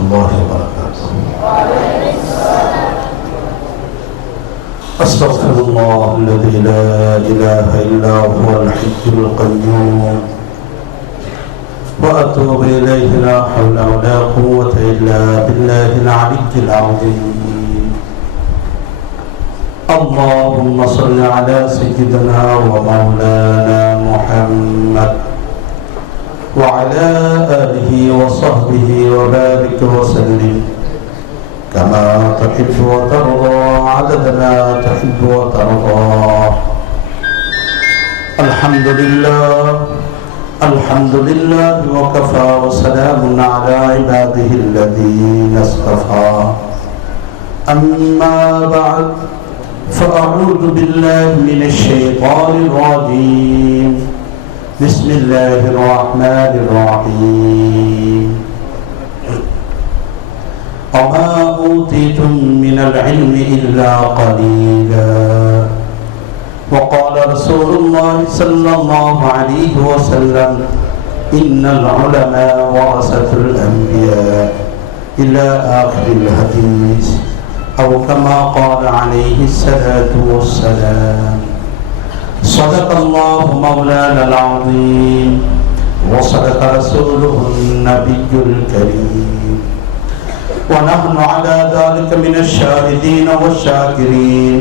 الله وبركاته. أستغفر الله الذي لا إله إلا هو الحي القيوم وأتوب إليه لا حول ولا قوة إلا بالله العلي العظيم. اللهم صل على سيدنا ومولانا محمد وعلى آله وصحبه وبارك وسلم كما تحب وترضى عدد ما تحب وترضى. الحمد لله وكفى وسلام على عباده الذين اصطفى. أما بعد فأعوذ بالله من الشيطان الرجيم. بسم الله الرحمن الرحيم. وما أوتيتم من العلم إلا قليلا. وقال رسول الله صلى الله عليه وسلم إن العلماء ورثة الأنبياء إلى آخر الحديث أو كما قال عليه الصلاة والسلام. صدق الله مولانا العظيم وصدق رسوله النبي الكريم ونحن على ذلك من الشاهدين والشاكرين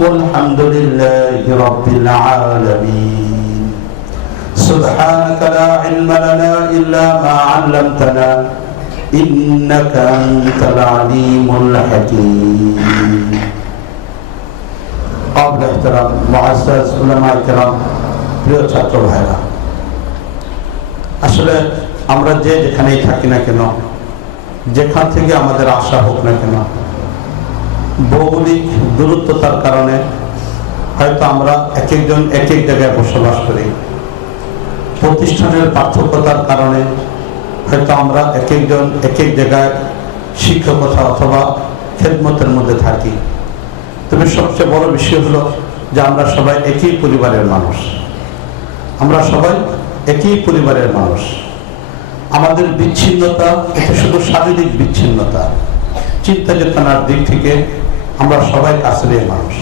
والحمد لله رب العالمين. سبحانك لا علم لنا إلا ما علمتنا إنك أنت العليم الحكيم. قابل احترام মুআজ্জাজ উলামায়ে কেরাম, প্রিয় ছাত্র ভাইরা, আসলে আমরা যেখানেই থাকি না কেন, যেখান থেকে আমাদের আশা হোক না কেন, ভৌগোলিক দূরত্বতার কারণে হয়তো আমরা এক একজন এক এক জায়গায় বসবাস করি। প্রতিষ্ঠানের পার্থক্যতার কারণে হয়তো আমরা এক একজন এক এক জায়গায় শিক্ষকতা অথবা খেদমতের মধ্যে থাকি। তবে সবচেয়ে বড় বিষয় হলো যে আমরা সবাই একই পরিবারের মানুষ। আমরা সবাই একই পরিবারের মানুষ। আমাদের বিচ্ছিন্নতা এটা শুধু শারীরিক বিচ্ছিন্নতা, চিন্তা চেতনার দিক থেকে আমরা সবাই কাছের মানুষ।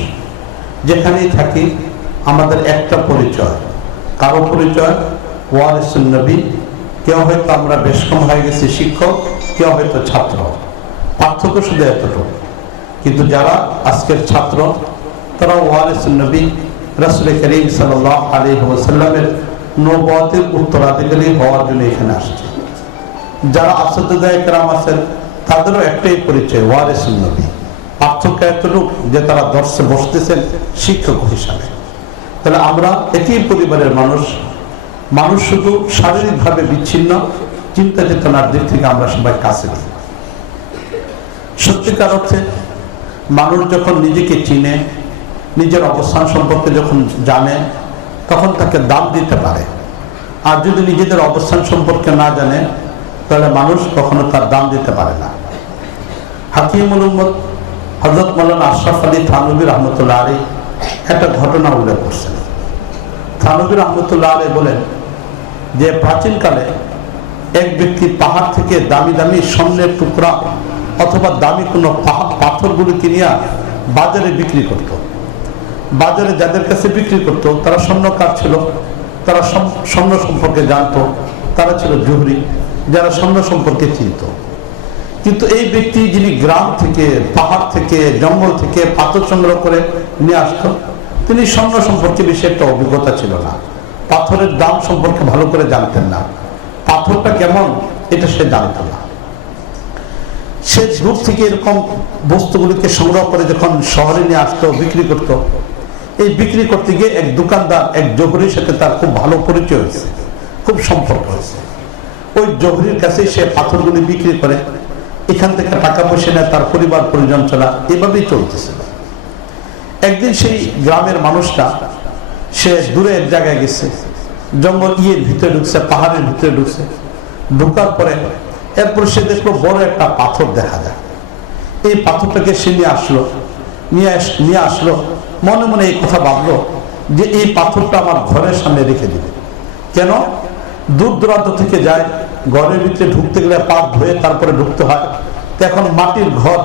যেখানেই থাকি আমাদের একটা পরিচয়, কারো পরিচয় ওয়ারিসুন নবী। কেউ হয়তো আমরা বেশ কম হয়ে গেছি শিক্ষক, কেউ হয়তো ছাত্র, পার্থক্য শুধু এতটুকু। কিন্তু যারা আজকের ছাত্র তারা ওয়ারিসুন নবী রাসূল করিম সাল্লাল্লাহু আলাইহি ওয়াসাল্লামের নবুয়তের উত্তরাধিকারী হওয়ার জন্য এখানে আসছে। যারা আসাদুদায়ে কেরাম আছেন তাদেরও একটাই পরিচয় ওয়ারিসুন নবী। পার্থক্য এতটুকু যে তারা দর্শে বসতেছেন শিক্ষক হিসাবে। তাহলে আমরা একই পরিবারের মানুষ। মানুষ শুধু শারীরিকভাবে বিচ্ছিন্ন, চিন্তা চেতনার দিক থেকে আমরা সবাই কাছে। সত্যিকার অর্থে মানুষ যখন নিজেকে চিনে, নিজের অবস্থান সম্পর্কে যখন জানে, তখন তাকে দাম দিতে পারে। আর যদি নিজেদের অবস্থান সম্পর্কে না জানে তাহলে মানুষ কখনো তার দাম দিতে পারে না। হাকিমুল উম্মত হযরত মাওলানা আশরাফ আলী থানভী রহমতুল্লাহ আলাইহি একটা ঘটনা উল্লেখ করছেন। থানভী রহমতুল্লাহ আলাইহি বলেন যে প্রাচীনকালে এক ব্যক্তি পাহাড় থেকে দামি দামি স্বর্ণের টুকরা অথবা দামি কোনো পাথরগুলো কিনিয়া বাজারে বিক্রি করত। বাজারে যাদের কাছে বিক্রি করত তারা স্বর্ণকার ছিল, তারা স্বর্ণ সম্পর্কে জানতো, তারা ছিল জহুরি, যারা স্বর্ণ সম্পর্কে চিনত। কিন্তু এই ব্যক্তি যিনি গ্রাম থেকে, পাহাড় থেকে, জঙ্গল থেকে পাথর সংগ্রহ করে নিয়ে আসতো, তিনি স্বর্ণ সম্পর্কে বেশি একটা অভিজ্ঞতা ছিল না, পাথরের দাম সম্পর্কে ভালো করে জানতেন না, পাথরটা কেমন এটা সে জানত না। সে দূর থেকে এরকম বস্তুগুলিকে সংগ্রহ করে যখন শহরে নিয়ে আসতো, বিক্রি করত, এই বিক্রি করতে গিয়ে এক দোকানদার, এক জহুরির সাথে তার খুব ভালো পরিচয় হয়েছে, খুব সম্পর্ক হয়েছে। ওই জহুরির কাছে সে পাথরগুলি বিক্রি করে এখান থেকে টাকা পয়সা নেয়, তার পরিবার পরিজন চলা এভাবেই চলতেছিল। একদিন সেই গ্রামের মানুষটা সে দূরে এক জায়গায় গেছে, জঙ্গল ভিতরে ঢুকছে, পাহাড়ের ভিতরে ঢুকছে। ঢুকার পরে এরপর সে দেখলো বড় একটা পাথর দেখা যায়। এই পাথরটাকে সে নিয়ে আসলো, মনে মনে এই কথা ভাবলো যে এই পাথরটা আমার ঘরের সামনে রেখে দিবে। কেন? দূর দূরান্ত থেকে যায়, ঘরের ভিতরে ঢুকতে গেলে পা ধুয়ে তারপরে ঢুকতে হয়। তো এখন মাটির ঘর,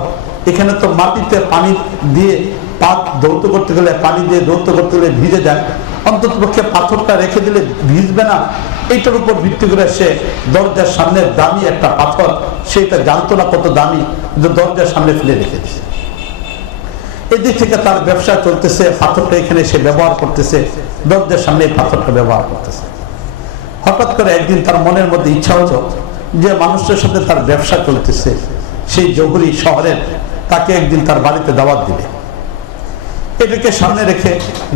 এখানে তো মাটিতে পানি দিয়ে পা ধৌত করতে গেলে, পানি দিয়ে ধৌত করতে গেলে ভিজে যায়, অন্তত পক্ষে পাথরটা রেখে দিলে ভিজবে না। এইটার উপর ভিত্তি করে সে দরজার সামনে দামি একটা পাথর, সেটা জানতো না কত দামি, কিন্তু দরজার সামনে ফেলে রেখেছে। এদিক থেকে তার ব্যবসা চলতেছে, পাথরটা এখানে সে ব্যবহার করতেছে, দরজার সামনে পাথরটা ব্যবহার করতেছে। হঠাৎ করে একদিন তার মনের মধ্যে ইচ্ছা হলো যে মানুষের সাথে তার ব্যবসা চলতেছে, সেই জহুরি শহরের, তাকে একদিন তার বাড়িতে দাওয়াত দিবে। এটাকে সামনে রেখে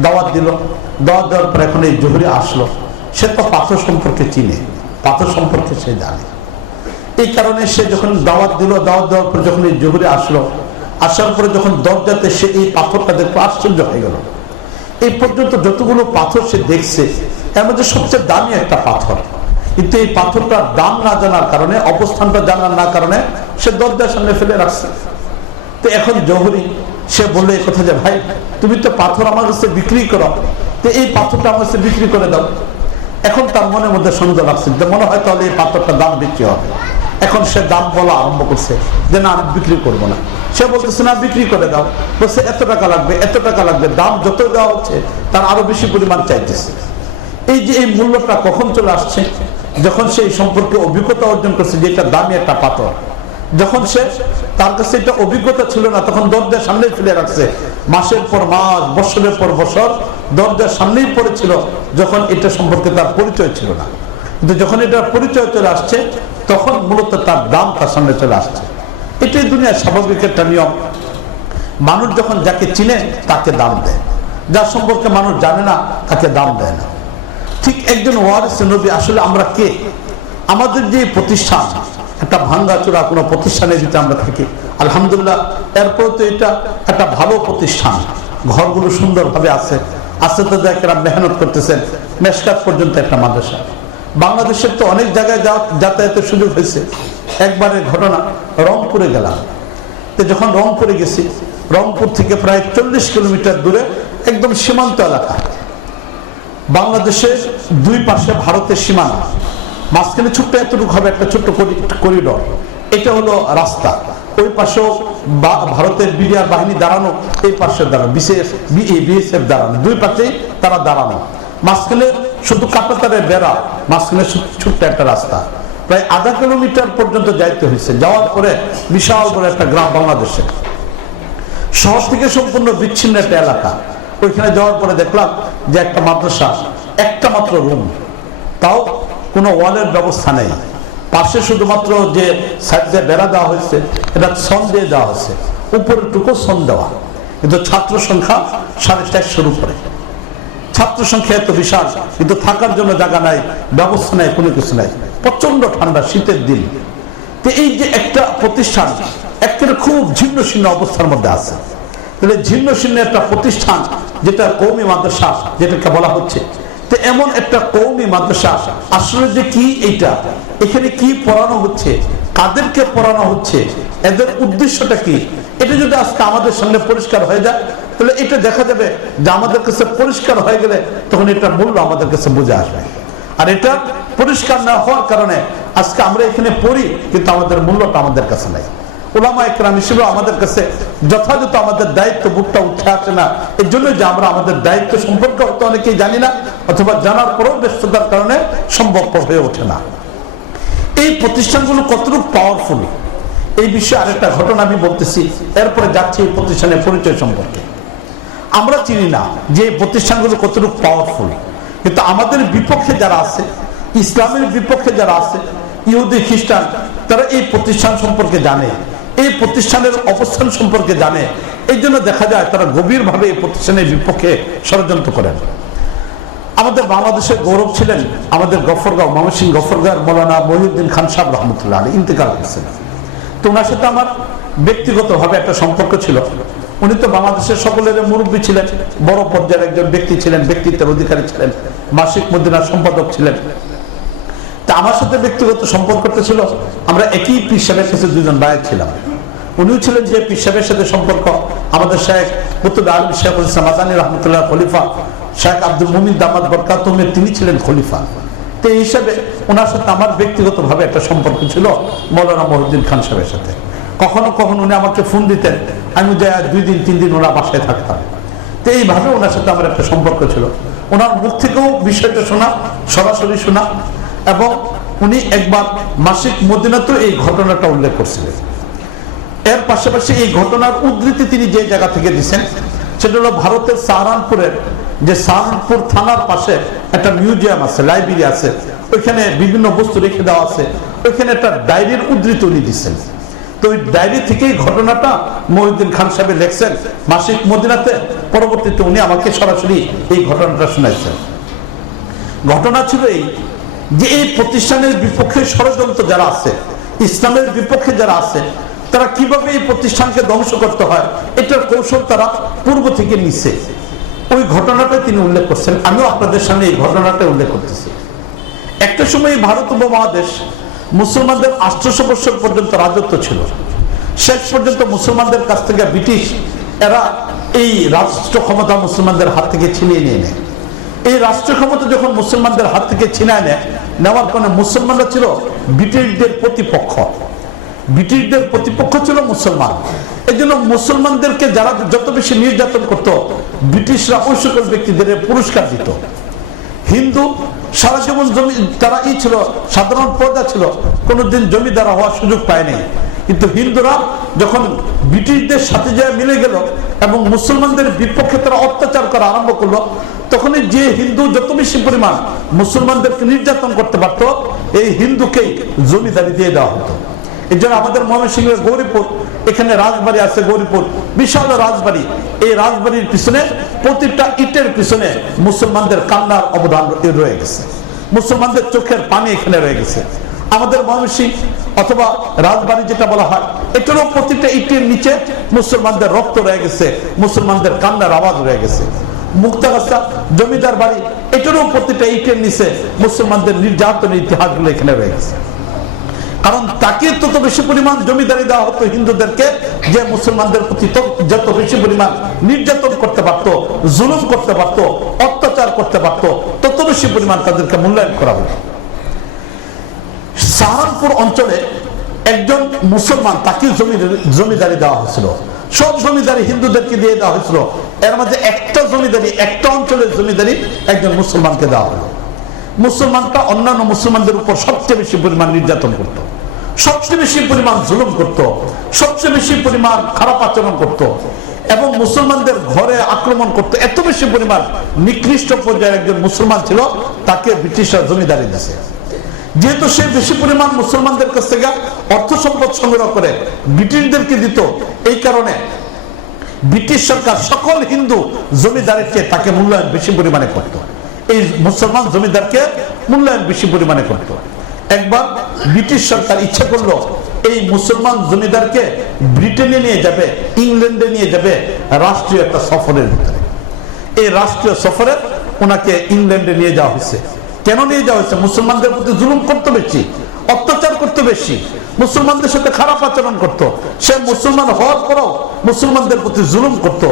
দাওয়াত দিল। দাওয়াত দেওয়ার পর এখন এই জহুরি আসলো। সে তো পাথর সম্পর্কে চিনে, পাথর সম্পর্কে সে জানে। এই কারণে সে যখন দাওয়াত দিল, দাওয়াত দেওয়ার পর যখন এই জহুরি আসলো, আসার পরে যখন দরজাতে সে এই পাথরটা দেখলো, আশ্চর্য হয়ে গেল। এই পর্যন্ত যতগুলো পাথর সে দেখছে, এর মধ্যে সবচেয়ে দামি একটা পাথর, কিন্তু এই পাথরটার দাম না জানার কারণে, অবস্থানটা জানার না কারণে সে দরজার সামনে ফেলে রাখছে। তো এখন জহুরি সে বললো এই কথা যে, ভাই তুমি তো পাথর আমার কাছে বিক্রি করো, তো এই পাথরটা আমার কাছে বিক্রি করে দাও। এখন তার মনের মধ্যে সন্দেহ লাগছে যে মনে হয় তাহলে এই পাথরটার দাম বিক্রি হবে। এখন সে দাম বলা আরম্ভ করছে যে না, আমি বিক্রি করবো না। সে বলতেছে না, বিক্রি করে দাও। বলছে এত টাকা লাগবে, এত টাকা লাগবে। দাম যত দেওয়া হচ্ছে তার আরো বেশি পরিমাণ চাইতেছে। এই যে এই মূল্যটা কখন চলে আসছে, যখন সে এই সম্পর্কে অভিজ্ঞতা অর্জন করছে যে এটা দামি একটা পাথর। যখন সে, তার কাছে এটা অভিজ্ঞতা ছিল না, তখন দরজার সামনেই ফেলে রাখছে। মাসের পর মাস, বছরের পর বছর দরজার সামনেই পড়েছিল, যখন এটা সম্পর্কে তার পরিচয় ছিল না। কিন্তু যখন এটার পরিচয় চলে আসছে, তখন মূলত তার দাম তার সামনে চলে আসছে। এটাই দুনিয়ার স্বাভাবিক একটা নিয়ম। মানুষ যখন যাকে চিনে তাকে দাম দেয়, যার সম্পর্কে মানুষ জানে না তাকে দাম দেয় না। ঠিক একজন ওয়ারিস নবী, আসলে আমরা কে? আমাদের যে প্রতিষ্ঠান, একটা ভাঙ্গাচোরা কোনো প্রতিষ্ঠানে যদি আমরা থাকি, আলহামদুলিল্লাহ, এরপর তো এটা একটা ভালো প্রতিষ্ঠান, ঘরগুলো সুন্দরভাবে আছে, তো যারা মেহনত করতেছেন। মেশকাত পর্যন্ত একটা মাদ্রাসা। বাংলাদেশের তো অনেক জায়গায় যাতায়াতের সুযোগ হয়েছে। একবারের ঘটনা, রংপুরে গেলাম। তো যখন রংপুরে গেছি, রংপুর থেকে প্রায় 40 কিলোমিটার দূরে একদম সীমান্ত এলাকা, বাংলাদেশের দুই পাশে ভারতের সীমানা, মাঝখানে ছোট্ট এতটুকু হবে একটা ছোট্ট করিডর, এটা হলো রাস্তা। ওই পাশেও ভারতের বিডিআর বাহিনী দাঁড়ানো, এই পাশে দাঁড়ানো বিএসএফ দাঁড়ানো, দুই পাশেই তারা দাঁড়ানো। মাঝখানে শুধু কাঁটাতারের বেড়া, মাঝখানে ছোট্ট একটা রাস্তা, প্রায় আধা কিলোমিটার পর্যন্ত যাইতে হয়েছে। যাওয়ার পরে বিশাল বড় একটা গ্রাম, বাংলাদেশের শহর থেকে সম্পূর্ণ বিচ্ছিন্ন একটা এলাকা। ওইখানে যাওয়ার পরে দেখলাম যে একটা মাদ্রাসা, একটা মাত্র রুম, তাও কোনো ওয়ালের ব্যবস্থা নেই। পাশে শুধুমাত্র যে সাইড দিয়ে বেড়া দেওয়া হয়েছে, এটা সন দিয়ে দেওয়া হয়েছে, উপরের টুকু সন দেওয়া। কিন্তু ছাত্র সংখ্যা 450-এর উপরে। ছাত্র সংখ্যা এত বিশাল, কিন্তু থাকার জন্য জায়গা নাই, ব্যবস্থা নাই, কোনো কিছু নাই। প্রচন্ড ঠান্ডা, শীতের দিন। তো এই যে একটা প্রতিষ্ঠান একেবারে খুব ছিন্ন ছিন্ন অবস্থার মধ্যে আছে, তাহলে ছিন্ন ছিন্ন একটা প্রতিষ্ঠান, যেটা কওমি মাদ্রাসা যেটাকে বলা হচ্ছে, তো এমন একটা কওমি মাদ্রাসা আসলে যে কি, এইটা এখানে কি পড়ানো হচ্ছে, কাদেরকে পড়ানো হচ্ছে, এদের উদ্দেশ্যটা কি, এটা যদি আজকে আমাদের সামনে পরিষ্কার হয়ে যায়, তাহলে এটা দেখা যাবে যে আমাদের কাছে পরিষ্কার হয়ে গেলে তখন এটার মূল্য আমাদের কাছে বুঝে আসবে। আর এটা পরিষ্কার না হওয়ার কারণে আজকে আমরা এখানে পড়ি, কিন্তু আমাদের মূল্যটা আমাদের কাছে নাই। উলামা ইকরাম হিসেবে আমাদের কাছে যথাযথ আমাদের দায়িত্ব বুকটা উঠে আসে না। এর জন্য যে আমরা আমাদের দায়িত্ব সম্পর্কে হয়তো অনেকেই জানি না, অথবা জানার পরেও ব্যস্ততার কারণে সম্ভবপর হয়ে ওঠে না। এই প্রতিষ্ঠানগুলো কতটুকু পাওয়ারফুল, এই বিষয়ে আরেকটা ঘটনা আমি বলতেছি, এরপরে যাচ্ছি এই প্রতিষ্ঠানের পরিচয় সম্পর্কে। আমরা চিনি না যে প্রতিষ্ঠানগুলো কতটুকু পাওয়ারফুল, কিন্তু আমাদের বিপক্ষে যারা আছে, ইসলামের বিপক্ষে যারা আছে, ইহুদি খ্রিস্টান, তারা এই প্রতিষ্ঠান সম্পর্কে জানে, এই প্রতিষ্ঠানের অবস্থান সম্পর্কে জানে। এই জন্য দেখা যায় তারা গভীরভাবে এই প্রতিষ্ঠানের বিপক্ষে ষড়যন্ত্র করেন। আমাদের বাংলাদেশের গৌরব ছিলেন আমাদের গফরগাঁও, ময়মনসিংহ গফরগাঁওয়ের মৌলানা মহিউদ্দিন খান সাহেব রহমতুল্লাহ আলাইহি, ইন্তেকাল করেছেন। তো ওনার সাথে আমার ব্যক্তিগতভাবে একটা সম্পর্ক ছিল। উনি তো বাংলাদেশের সকলের মুরব্বী ছিলেন, বড় পর্যায়ের একজন ব্যক্তি ছিলেন, ব্যক্তিত্বের অধিকারী ছিলেন, মাসিক মদিনার সম্পাদক ছিলেন। তা আমার সাথে ব্যক্তিগত সম্পর্কটা ছিল, আমরা একই পীর সাহেবের কাছে দুজন ভাই ছিলাম। উনিও ছিলেন যে পীর সাহেবের সাথে সম্পর্ক, আমাদের শেখ কুতুব আলম শেখুল ইসলাম মাদানী রহমতুল্লাহ খলিফা, শেখ আব্দুল মুমিন দামাত বরকাতুমের তিনি ছিলেন খলিফা। তো এই হিসাবে ওনার সাথে আমার ব্যক্তিগতভাবে একটা সম্পর্ক ছিল মৌলানা মহিউদ্দিন খান সাহেবের সাথে। কখনো কখনো উনি আমাকে ফোন দিতেন, আমি যে 2 দিন 3 দিন ওনার বাসায় থাকতাম। তো এইভাবে ওনার সাথে আমার একটা সম্পর্ক ছিল। ওনার মুখ থেকেও বিষয়টা শোনা, সরাসরি শোনা, এবং উনি একবার মাসিক মদিনাতেও এই ঘটনাটা উল্লেখ করছিলেন। এর পাশাপাশি এই ঘটনার উদ্ধৃতি তিনি যে জায়গা থেকে দিচ্ছেন সেটা হলো ভারতের সাহারানপুরের যে সাহারানপুর থানার পাশে একটা মিউজিয়াম আছে, লাইব্রেরি আছে, ওইখানে বিভিন্ন বস্তু রেখে দেওয়া আছে, ওইখানে একটা ডায়েরির উদ্ধৃতি উনি দিচ্ছেন। তো ওই ডায়েরি থেকেই ঘটনাটা মহিউদ্দিন খান সাহেব লেখছেন মাসিক মদিনাতে। পরবর্তীতে উনি আমাকে সরাসরি এই ঘটনাটা শোনাইছেন। ঘটনা ছিল এই যে এই প্রতিষ্ঠানের বিপক্ষে ষড়যন্ত্র যারা আছে, ইসলামের বিপক্ষে যারা আছে, তারা কিভাবে এই প্রতিষ্ঠানকে ধ্বংস করতে হয় এটার কৌশল তারা পূর্ব থেকে নিচ্ছে। ওই ঘটনাটা তিনি উল্লেখ করছেন। আমিও আপনাদের সামনে এই ঘটনাটা উল্লেখ করতেছি। একটা সময় ভারত উপমহাদেশ মুসলমানদের 800 বছর পর্যন্ত রাজত্ব ছিল। শেষ পর্যন্ত মুসলমানদের কাছ থেকে ব্রিটিশ এরা এই রাষ্ট্র ক্ষমতা মুসলমানদের হাত থেকে ছিনিয়ে নিয়ে নেয়। এই রাষ্ট্র ক্ষমতা যখন মুসলমানদের হাত থেকে ছিনিয়ে নেওয়ার কারণে মুসলমানরা ছিল ব্রিটিশদের প্রতিপক্ষ। ব্রিটিশদের প্রতিপক্ষ ছিল মুসলমান। এই জন্য মুসলমানদেরকে যারা যত বেশি নির্যাতন করত, ব্রিটিশরা ওই সকল ব্যক্তিদের পুরস্কার দিত। হিন্দু সারা জীবন জমি তারা ছিল, সাধারণ প্রজা ছিল, কোনোদিন জমিদার হওয়ার সুযোগ পায়নি। কিন্তু হিন্দুরা যখন ব্রিটিশদের সাথে যায় মিলে গেল এবং মুসলমানদের বিপক্ষে তারা অত্যাচার করা আরম্ভ করলো, তখনই যে হিন্দু যত বেশি পরিমাণ মুসলমানদেরকে নির্যাতন করতে পারত, এই হিন্দুকেই জমিদারি দিয়ে দেওয়া হতো। এই জন্য আমাদের ময়মনসিংহের গৌরীপুর, এখানে রাজবাড়ি আছে, গৌরীপুর বিশাল রাজবাড়ি। এই রাজবাড়ির পিছনে প্রতিটা ইটের পিছনে মুসলমানদের কান্নার অবদান রয়ে গেছে, মুসলমানদের চোখের পানি এখানে রয়ে গেছে। আমাদের ময়মনসিংহ অথবা রাজবাড়ি যেটা বলা হয়, এটারও প্রতিটা ইটের নিচে মুসলমানদের রক্ত রয়ে গেছে, মুসলমানদের কান্নার আওয়াজ রয়ে গেছে। মুক্তাগাছা জমিদার বাড়ি, এটারও প্রতিটা ইটের নিচে মুসলমানদের নির্যাতনের ইতিহাসগুলো এখানে রয়ে গেছে। কারণ তাকে তত বেশি পরিমাণ জমিদারি দেওয়া হতো হিন্দুদেরকে, যে মুসলমানদের প্রতি যত বেশি পরিমাণ নির্যাতন করতে পারত, জুলুম করতে পারত, অত্যাচার করতে পারত, তত বেশি পরিমাণ তাদেরকে মূল্যায়ন করা হতো। সাহারানপুর অঞ্চলে একজন মুসলমান, তাকে জমিদারি দেওয়া হয়েছিল। সব জমিদারি হিন্দুদেরকে দিয়ে দেওয়া হয়েছিল। এর মধ্যে একটা জমিদারি, একটা অঞ্চলের জমিদারি একজন মুসলমানকে দেওয়া হলো। মুসলমানটা অন্যান্য মুসলমানদের উপর সবচেয়ে বেশি পরিমাণ নির্যাতন করত, সবচেয়ে বেশি পরিমাণ জুলুম করত, সবচেয়ে বেশি পরিমাণ খারাপ আচরণ করত, এবং মুসলমানদের ঘরে আক্রমণ করত। এত বেশি পরিমাণ নিকৃষ্ট পর্যায়ের একজন মুসলমান ছিল, তাকে ব্রিটিশরা জমিদারি দিয়েছে। যেহেতু সে বেশি পরিমাণ মুসলমানদের কাছ থেকে অর্থ সম্পদ সংগ্রহ করে ব্রিটিশদেরকে দিত, এই কারণে ব্রিটিশ সরকার সকল হিন্দু জমিদারকে তাকে মূল্যায়ন বেশি পরিমাণে করত। এই মুসলমান জমিদারকে মূল্যায়ন বেশি পরিমাণে করত। একবার ব্রিটিশ সরকার ইচ্ছা করলো এই মুসলমান জমিদারকে ব্রিটেনে নিয়ে যাবে, ইংল্যান্ডে নিয়ে যাবে রাষ্ট্রীয় একটা সফরের ভিতরে। এই রাষ্ট্রীয় সফরে ওনাকে ইংল্যান্ডে নিয়ে যাওয়া হয়েছে। কেন নিয়ে যাওয়া হয়েছে? মুসলমানদের প্রতি জুলুম করতে বেশি, অত্যাচার করতে বেশি, মুসলমানদের সাথে খারাপ আচরণ করত। সে মুসলমান হওয়ার পরেও মুসলমানদের প্রতি জুলুম করত।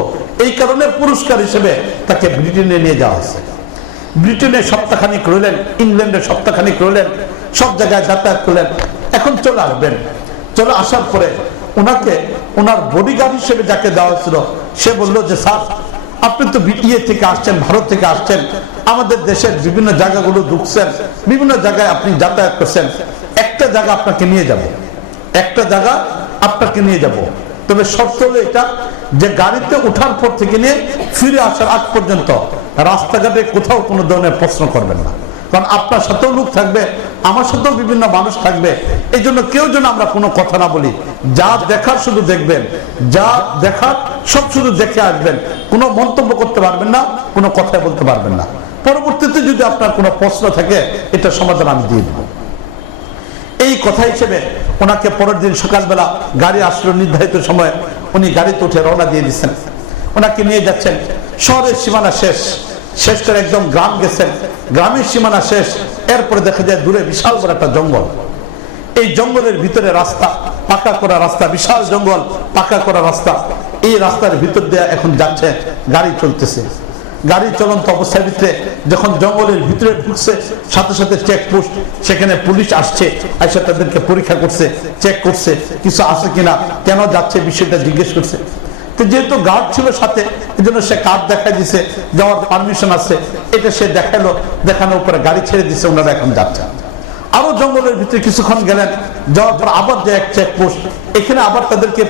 এই কারণে পুরস্কার হিসেবে তাকে ব্রিটেনে নিয়ে যাওয়া হয়েছে। ব্রিটেনে সপ্তাহখানিক রইলেন, ইংল্যান্ডে সপ্তাহখানিক রইলেন, সব জায়গায় যাতায়াত করলেন। এখন চলে আসবেন। চলে আসার পরে ওনাকে ওনার বডিগার্ড হিসেবে যাকে দেওয়া হয়েছিল, সে বলল যে স্যার, আপনি তো ইয়ে থেকে আসছেন, ভারত থেকে আসছেন, আমাদের দেশের বিভিন্ন জায়গাগুলো ঢুকছেন, বিভিন্ন জায়গায় আপনি যাতায়াত করছেন, একটা জায়গা আপনাকে নিয়ে যাব, একটা জায়গা আপনাকে নিয়ে যাব। তবে শর্ত হলো এটা যে গাড়িতে ওঠার পর থেকে নিয়ে ফিরে আসার আগ পর্যন্ত রাস্তাঘাটে কোথাও কোনো ধরনের প্রশ্ন করবেন না। কারণ আপনার সাথেও লোক থাকবে, আমার সাথেও বিভিন্ন মানুষ থাকবে। এই জন্য কেউ যেন আমরা কোনো কথা না বলি। যা দেখার শুধু দেখবেন, যা দেখার সব শুধু দেখে আসবেন, কোনো মন্তব্য করতে পারবেন না, কোনো কথা বলতে পারবেন না। পরবর্তীতে যদি আপনার কোনো প্রশ্ন থাকে, এটা সমাধান আমি দিয়ে দেব। এই কথা হিসেবে ওনাকে পরের দিন সকালবেলা গাড়ি আসলো নির্ধারিত সময়, উনি গাড়িতে উঠে রওনা দিয়ে দিচ্ছেন। ওনাকে নিয়ে যাচ্ছেন, শহরের সীমানা শেষ করে একদম গ্রাম গেছেন, গ্রামের সীমানা শেষ। এরপরে দেখা যায় দূরে বিশাল বড় একটা জঙ্গল। এই জঙ্গলের ভিতরে রাস্তা, পাকা করা রাস্তা, বিশাল জঙ্গল, পাকা করা রাস্তা। এই রাস্তার ভিতর দিয়ে এখন যাচ্ছে, গাড়ি চলতেছে। গাড়ি চলন্ত অবস্থার ভিতরে যখন জঙ্গলের ভিতরে ঢুকছে, সাথে সাথে চেকপোস্ট, সেখানে পুলিশ আসছে, এসে তাদেরকে পরীক্ষা করছে, চেক করছে কিছু আছে কিনা, কেন যাচ্ছে বিষয়টা জিজ্ঞেস করছে। তো যেহেতু গার্ড ছিল সাথে, এই জন্য সে কার্ড দেখাই দিছে, যাওয়ার পারমিশন আছে, এটা সে দেখালো, দেখানোর পরে গাড়ি ছেড়ে দিছে, ওনারা এখন যাচ্ছে। আরো জঙ্গলের ভিতরে কিছুক্ষণ গেলেন, যাওয়ার পর আবার যে এক চেকপোস্ট, এখানে আবার তাদেরকে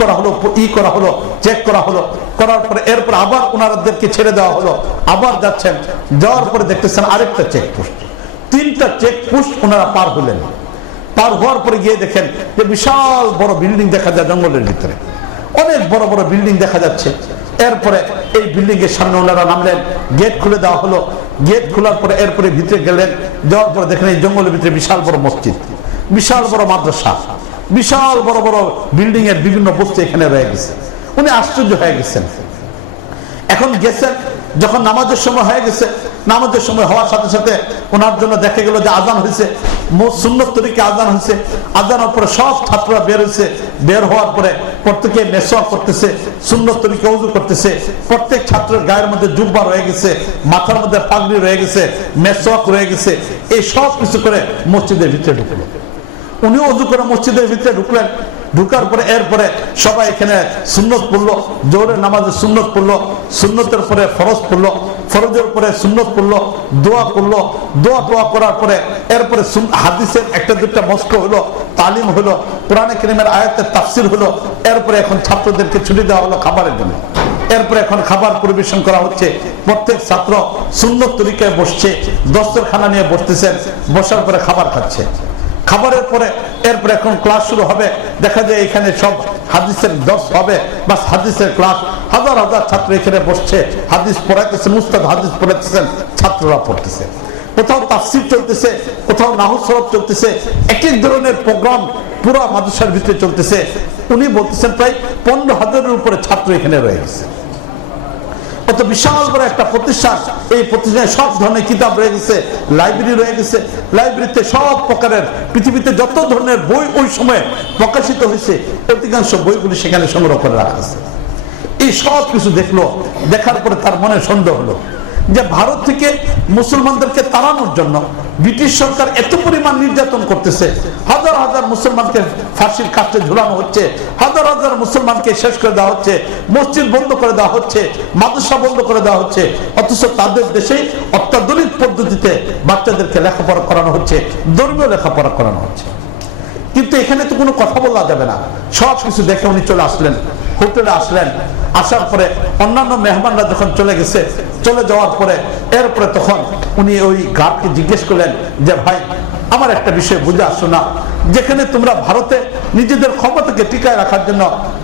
করা হলো, চেক করা হলো, করার পরে এরপর আবার ওনাদেরকে ছেড়ে দেওয়া হলো, আবার যাচ্ছেন, যাওয়ার পরে দেখতেছেন আরেকটা চেকপোস্ট। 3টা চেকপোস্ট ওনারা পার হলেন। পার হওয়ার পরে গিয়ে দেখেন যে বিশাল বড় বিল্ডিং দেখা যায় জঙ্গলের ভিতরে, অনেক বড় বড় বিল্ডিং দেখা যাচ্ছে। এরপরে এই বিল্ডিং এর সামনে ওনারা নামলেন, গেট খুলে দেওয়া হলো। গেট খোলার পরে এরপরে ভিতরে গেলেন, যাওয়ার পরে দেখেন এই জঙ্গলের ভিতরে বিশাল বড় মসজিদ, বিশাল বড় মাদ্রাসা, বিশাল বড় বড় বিল্ডিং এর বিভিন্ন বস্তু এখানে রয়ে গেছে। উনি আশ্চর্য হয়ে গেছেন। এখন গেছেন, যখন নামাজের সময় হয়ে গেছে, নামাজের সময় হওয়ার সাথে সাথে ওনার জন্য দেখা গেল যে আজান হয়েছে, সুন্নত তরিকে আজান হয়েছে। আজানের পরে সব ছাত্ররা বের হয়েছে, বের হওয়ার পরে প্রত্যেকে মেসওয়াক করতেছে, সুন্নত তরিকে ওযু করতেছে। প্রত্যেক ছাত্রের গায়ের মধ্যে জুব্বা রয়ে গেছে, মাথার মধ্যে পাগড়ি রয়ে গেছে, মেসওয়াক রয়ে গেছে। এই সব কিছু করে মসজিদের ভিতরে ঢুকলো। উনি ওযু করে মসজিদের ভিতরে ঢুকলেন। ঢুকার পরে এরপরে সবাই এখানে সুন্নত পড়লো, জোহরের নামাজে সুন্নত পড়লো, সুন্নতের পরে ফরজ পড়লো, ফরজের পরে সুন্নত পড়লো, দোয়া করলো, দোয়া করার পরে এরপরে হাদিসের একটা দুটা মস্ক হলো, তালিম হলো, কোরআনে কারীমের আয়াতের তাফসীর হলো। এরপরে এখন ছাত্রদেরকে ছুটি দেওয়া হলো খাবারের জন্য। এরপরে এখন খাবার পরিবেশন করা হচ্ছে। প্রত্যেক ছাত্র সুন্নত তরিকায় বসছে, দস্তরখানা নিয়ে বসতেছেন, বসার পরে খাবার খাচ্ছে। খাবারের পরে এরপরে এখন ক্লাস শুরু হবে। দেখা যায় এখানে সব হাদিসের দর্স হবে বা হাদিসের ক্লাস, হাজার হাজার ছাত্র এখানে বসছে, হাদিস পড়াইতেছেন, উস্তাদ হাদিস পড়াইতেছেন, ছাত্ররা পড়তেছে। কোথাও তাফসীর চলতেছে, কোথাও নাহু সরফ চলতেছে, এক এক ধরনের প্রোগ্রাম পুরো মাদ্রাসার ভিতরে চলতেছে। উনি বলতেছেন প্রায় 15,000-এর উপরে ছাত্র এখানে রয়ে গেছে। কত বিশাল বড় একটা প্রতিষ্ঠান। এই প্রতিষ্ঠানে সব ধরনের কিতাব রয়ে গেছে, লাইব্রেরি রয়ে গেছে। লাইব্রেরিতে সব প্রকারের পৃথিবীতে যত ধরনের বই ওই সময় প্রকাশিত হয়েছে, অধিকাংশ বইগুলি সেখানে সংগ্রহ করে রাখা আছে। এই সব কিছু দেখলো, দেখার পরে তার মনে সন্দেহ হলো যে ভারত থেকে মুসলমানদেরকে তাড়ানোর জন্য ব্রিটিশ সরকার এত পরিমাণ নির্যাতন করতেছে, হাজার হাজার মুসলমানকে ফাঁসির কাস্টে ঝুলানো হচ্ছে, হাজার হাজার মুসলমানকে শেষ করে দেওয়া হচ্ছে, মসজিদ বন্ধ করে দেওয়া হচ্ছে, মাদ্রাসা বন্ধ করে দেওয়া হচ্ছে। অথচ তাদের দেশে অত্যাধুনিক পদ্ধতিতে বাচ্চাদেরকে লেখাপড়া করানো হচ্ছে, ধর্মীয় লেখাপড়া করানো হচ্ছে। কিন্তু এখানে তো কোনো কথা বলা যাবে না। সব কিছু দেখে উনি চলে আসলেন, হোটেলে আসলেন। আসার পরে অন্যান্য মেহমানরা যখন চলে গেছে, চলে যাওয়ার পরে এরপরে তখন উনি ওই গার্ডকে জিজ্ঞেস করলেন যে ভাই, আমার একটা বিষয় বুঝে আসছো না, যেখানে তোমরা ভারতে নিজেদের ক্ষমতাকে টিকায় রাখার জন্য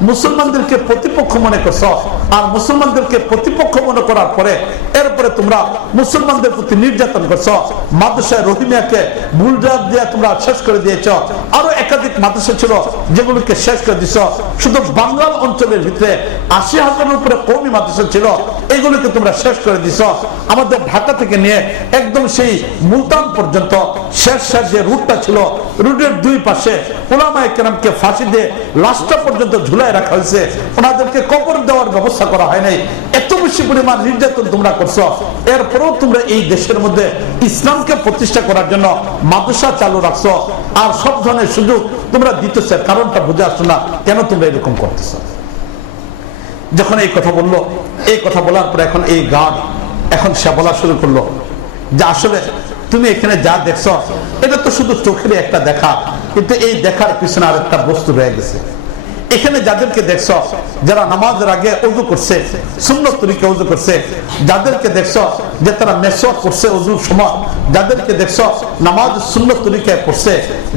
মুসলমানদেরকে প্রতিপক্ষ মনে করছো, আর মুসলমানদেরকে প্রতিপক্ষ মনে করার পরে এরপরে তোমরা মুসলমানদের প্রতি নির্যাতন করছো, মাদ্রাসায় রহিমিয়াকে বুলডার দিয়ে তোমরা শেষ করে দিয়েছ, আরো একাধিক মাদ্রাসা ছিল যেগুলোকে শেষ করে দিছ। শুধু বাংলার অঞ্চলের ভিতরে 80,000-এর উপরে কওমি মাদ্রাসা ছিল, এগুলোকে তোমরা শেষ করে দিছ। আমাদের ঢাকা থেকে নিয়ে একদম সেই মুলতান পর্যন্ত শেষ যে রুটটা ছিল, রুটের দুই পাশে উলামায়ে কেরামকে ফাঁসি দিয়ে লাশটা পর্যন্ত ঝুলায় রাখা হয়েছে, ওনাদেরকে কবর দেওয়ার ব্যবস্থা করা হয় নাই। এত বেশি পরিমাণ নির্যাতন তোমরা করছো, এরপরেও তোমরা এই দেশের মধ্যে ইসলামকে প্রতিষ্ঠা করার জন্য মাদ্রাসা চালু রাখছো, আর সব ধরনের সুযোগ তোমরা দিতেছ। কারণটা বুঝে আসছো না, কেন তোমরা এরকম করতেছ? যখন এই কথা বললো, এই কথা বলার পর এখন এই গার্ড এখন সে বলা শুরু করলো যে আসলে তুমি এখানে যা দেখছো এটা তো শুধু চোখের একটা দেখা, কিন্তু এই দেখার পিছনে আর একটা বস্তু রয়ে গেছে। এখানে যাদেরকে দেখছো, যারা নামাজের আগে ওযু করছে, সুন্নত তরিকায় ওযু করছে, যাদেরকে দেখছো যে তারা মেসওয়াক করছে ওযুর সময়, যাদেরকে দেখছো নামাজ সুন্নত তরিকায় পড়ছে,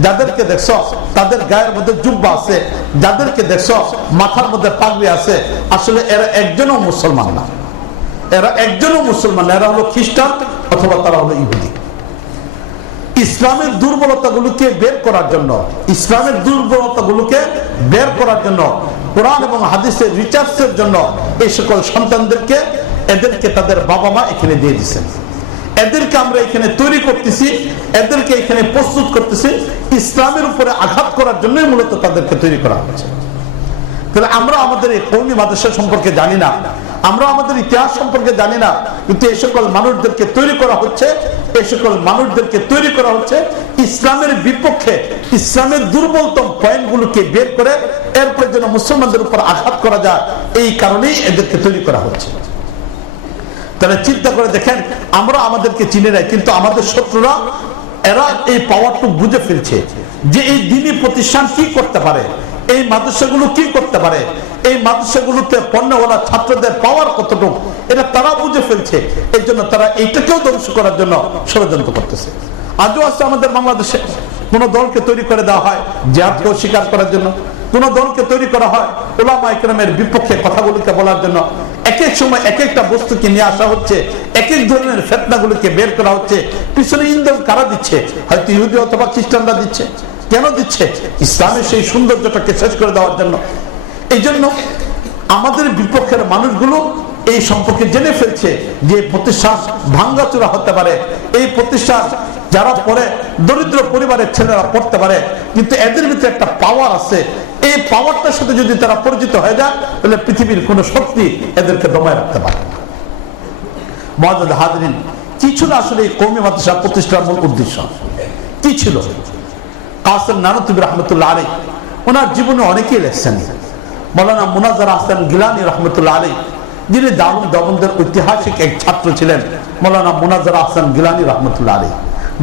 যাদেরকে দেখছো তাদের গায়ের মধ্যে জুব্বা আছে, যাদেরকে দেখছো মাথার মধ্যে পাগড়ি আছে, আসলে এরা একজনও মুসলমান না। এরা একজনও মুসলমান না, এরা হলো খ্রিস্টান অথবা তারা হলো ইহুদি। ইসলামের দুর্বলতাগুলোকে বের করার জন্য, ইসলামের দুর্বলতাগুলোকে বের করার জন্য, কোরআন এবং হাদিসের রিসার্চের জন্য এই সকল সন্তানদেরকে, এদেরকে তাদের বাবা মা এখানে দিয়ে দিচ্ছেন। এদেরকে আমরা এখানে তৈরি করতেছি, এদেরকে এখানে প্রস্তুত করতেছি ইসলামের উপরে আঘাত করার জন্যই মূলত তাদেরকে তৈরি করা হচ্ছে। তাহলে আমরা আমাদের এই কওমি মাদ্রাসা সম্পর্কে জানি না, আমরা আমাদের ইতিহাস সম্পর্কে জানি না, কিন্তু এই সকল মানুষদেরকে তৈরি করা হচ্ছে, এই সকল মানুষদেরকে তৈরি করা হচ্ছে ইসলামের বিপক্ষে, ইসলামের দুর্বলতম পয়েন্টগুলোকে বের করে এরপরে যেন মুসলমানদের উপর আঘাত করা যায়, এই কারণেই এদেরকে তৈরি করা হচ্ছে। তাহলে চিন্তা করে দেখেন, আমরা আমাদেরকে চিনে নাই, কিন্তু আমাদের শত্রুরা এরা এই পাওয়ারটুকু বুঝে ফেলছে যে এই দ্বীনি প্রতিষ্ঠান কি করতে পারে, এই মাদ্রাসাগুলো কি করতে পারে, এই মাদ্রাসাগুলোতে পণ্যওয়ালা ছাত্রদের পাওয়ার কতটুকু, এটা তারা বুঝে ফেলছে। এই জন্য তারা এইটাকেও ধ্বংস করার জন্য ষড়যন্ত্র করতেছে। আজও আছে আমাদের বাংলাদেশে কোন দলকে তৈরি করে দেওয়া হয় জিহাদকে অস্বীকার করার জন্য, কোন দলকে তৈরি করা হয় উলামা ইকরামের বিপক্ষে কথাগুলোকে বলার জন্য। এক এক সময় এক একটা বস্তুকে নিয়ে আসা হচ্ছে, এক এক ধরনের ফিতনাগুলোকে বের করা হচ্ছে। পিছনে ইন্ধন কারা দিচ্ছে? হয়তো ইহুদি অথবা খ্রিস্টানরা দিচ্ছে। কেন দিচ্ছে? ইসলামের সেই সৌন্দর্যটাকে শেষ করে দেওয়ার জন্য। এই জন্য আমাদের বিপক্ষের মানুষগুলো এই সম্পর্কে জেনে ফেলছে যে প্রতিষ্ঠান ভাঙ্গাচুরা হতে পারে, এই প্রতিষ্ঠান যারা পড়ে দরিদ্র পরিবারের ছেলেরা পড়তে পারে, কিন্তু এদের ভিতরে একটা পাওয়ার আছে। এই পাওয়ারটার সাথে যদি তারা পরিচিত হয়ে যায়, তাহলে পৃথিবীর কোন শক্তি এদেরকে দমায় রাখতে পারে না। মুআজ্জাজ হাজরিন, কি ছিল আসলে এই কওমি মাদ্রাসা প্রতিষ্ঠার মূল উদ্দেশ্য? কি ছিল? কাসেম নানুতুবি রহমতুল্লাহ আলাইহি ওনার জীবনে অনেকেই লেখছেন। মাওলানা মুনাজ্জার আহসান গিলানী রহমতুল্লাহ আলাইহি, যিনি দারুল দেওবন্দের ঐতিহাসিক এক ছাত্র ছিলেন, মাওলানা মুনাজ্জার আহসান গিলানী রহমতুল্লাহ আলাইহি,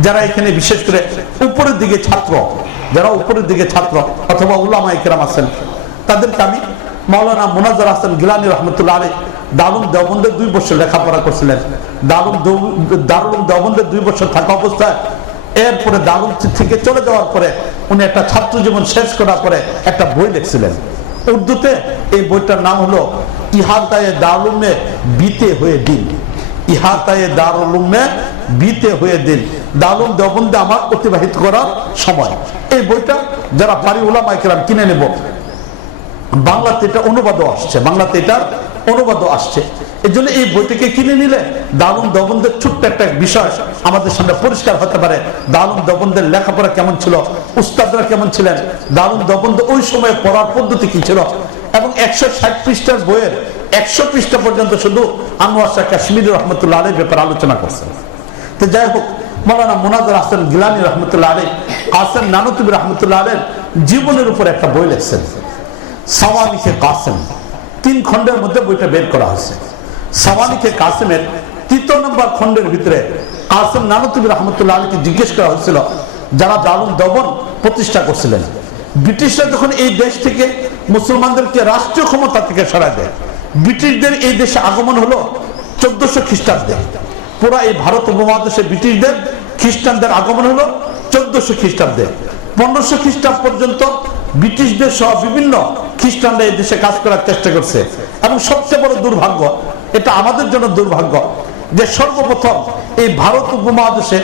যারা এখানে বিশেষ করে উপরের দিকে ছাত্র, যারা উপরের দিকে ছাত্র অথবা উলামা ইকরাম আছেন, তাদেরকে আমি মাওলানা মুনাজ্জার আহসান গিলানী রহমতুল্লাহ আলাইহি দারুল দেওবন্দের 2 বছর লেখাপড়া করছিলেন। দারুল দেওবন্দের 2 বছর থাকা অবস্থায় এরপরে দারুল থেকে চলে যাওয়ার পরে উনি একটা ছাত্র জীবন শেষ করার পরে একটা বই লিখছিলেন উর্দুতে। এই বইটার নাম হলো ইহাতায়ে দারুল উলুমে বিতে হয়ে দিন। ইহাতায়ে দারুল উলুমে বিতে হয়ে দিন, দারুল দেওবন্দে আমার অতিবাহিত করার সময়। এই বইটা যারা পারি উলামা ইকরাম কিনে নেব। বাংলাতে এটা অনুবাদও আসছে, বাংলাতে এটার অনুবাদও আসছে। এই জন্য এই বইটিকে কিনে নিলে দারুল দেওবন্দের ছোট্ট একটা বিষয় আমাদের সামনে পরিষ্কার হতে পারে। দারুল দেওবন্দের লেখাপড়া কেমন ছিল, উস্তাদরা কেমন ছিলেন, দারুল দেওবন্দ ওই সময় পড়ার পদ্ধতি কি ছিল। এবং 160 পৃষ্ঠার বইয়ের 100 পৃষ্ঠা পর্যন্ত শুধু আনোয়ার শাহ কাশ্মীরি রহমতুল্লাহ আলাইহির ব্যাপারে আলোচনা করছেন। তো যাই হোক, মাওলানা মুনাজ্জার আহসান গিলানী রহমতুল্লাহ আলাইহি কাসেম নানুতুবি রহমতুল্লাহ আলাইহির জীবনের উপর একটা বই লিখছেন, সাওয়ানিকে কাসেম। 3 খণ্ডের মধ্যে বইটা বের করা হয়েছে। সাওয়ানিকে কাসেমের 3 নম্বর খণ্ডের ভিতরে কাসেম নানুতুবি রহমতুল্লাহ আলাইহিকে জিজ্ঞেস করা হয়েছিল, যারা দারুল দেওবন্দ প্রতিষ্ঠা করছিলেন, ব্রিটিশরা যখন এই দেশ থেকে মুসলমানদেরকে রাষ্ট্রীয় ক্ষমতা থেকে সরায় দেয়, ব্রিটিশদের এই দেশে আগমন হলো 1400 খ্রিস্টাব্দে। পুরা এই ভারত উপমহাদেশে ব্রিটিশদের খ্রিস্টানদের আগমন হলো 1400 খ্রিস্টাব্দে। 1500 খ্রিস্টাব্দ পর্যন্ত ব্রিটিশদের সহ বিভিন্ন খ্রিস্টানরা এই দেশে কাজ করার চেষ্টা করছে। এবং সবচেয়ে বড় দুর্ভাগ্য, এটা আমাদের জন্য দুর্ভাগ্য, যে সর্বপ্রথম এই ভারত উপমহাদেশে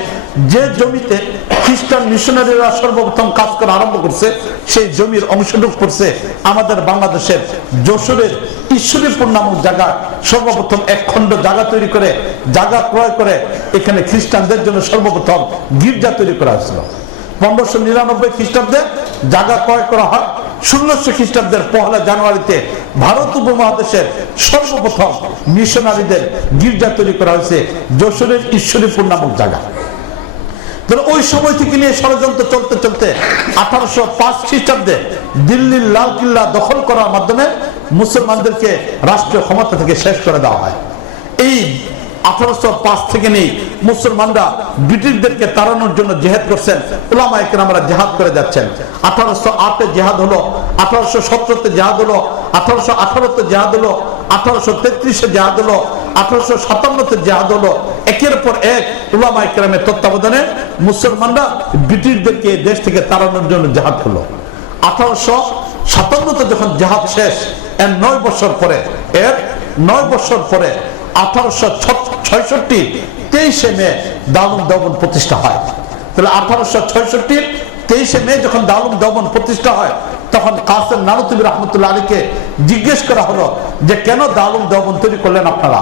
যে জমিতে খ্রিস্টান মিশনারিরা সর্বপ্রথম কাজ করা আরম্ভ করছে, সেই জমির অংশটুকু পড়ছে আমাদের বাংলাদেশের যশোরের ঈশ্বরীপুর নামক জায়গা। সর্বপ্রথম 1 খণ্ড জায়গা তৈরি করে, জায়গা ক্রয় করে এখানে খ্রিস্টানদের জন্য সর্বপ্রথম গির্জা তৈরি করা হয়েছিল। 1599 খ্রিস্টাব্দে জায়গা ক্রয় করা হয়। 1600 খ্রিস্টাব্দের 1 জানুয়ারিতে ভারত উপমহাদেশের সর্বপ্রথম মিশনারিদের গির্জা তৈরি করা হয়েছে যশোরের ঈশ্বরীপুর নামক জায়গা। ওই সময় থেকে নিয়ে ষড়যন্ত্র চলতে চলতে 1805 খ্রিস্টাব্দে দিল্লির লাল কিল্লা দখল করার মাধ্যমে মুসলমানদেরকে রাষ্ট্রীয় ক্ষমতা থেকে শেষ করে দেওয়া হয়। এই 1805 থেকে নিয়ে মুসলমানরা ব্রিটিশদেরকে তাড়ানোর জন্য জিহাদ করছেন, উলামা ইকরামরা জিহাদ করে যাচ্ছেন। 1808 জিহাদ হলো, 1817 জিহাদ হলো, 1818 জিহাদ হলো, 1833 জিহাদ হলো, 1857 জিহাদ হলো। একের পর এক উলামা ইকরামের তত্ত্বাবধানে মুসলমানরা ব্রিটিশদেরকে দেশ থেকে তাড়ানোর জন্য জিহাদ হলো। 1857 যখন জিহাদ শেষ, এর 9 বছর পরে 1866 23 মে দারুল দেওবন্দ প্রতিষ্ঠা হয়। তাহলে 1866 23 মে যখন দারুল দেওবন্দ প্রতিষ্ঠা হয়, তখন কাসেম নানুতুবি রহমতুল্লাহ আলাইহিকে জিজ্ঞেস করা হলো যে কেন দারুল দেওবন্দ তৈরি করলেন আপনারা?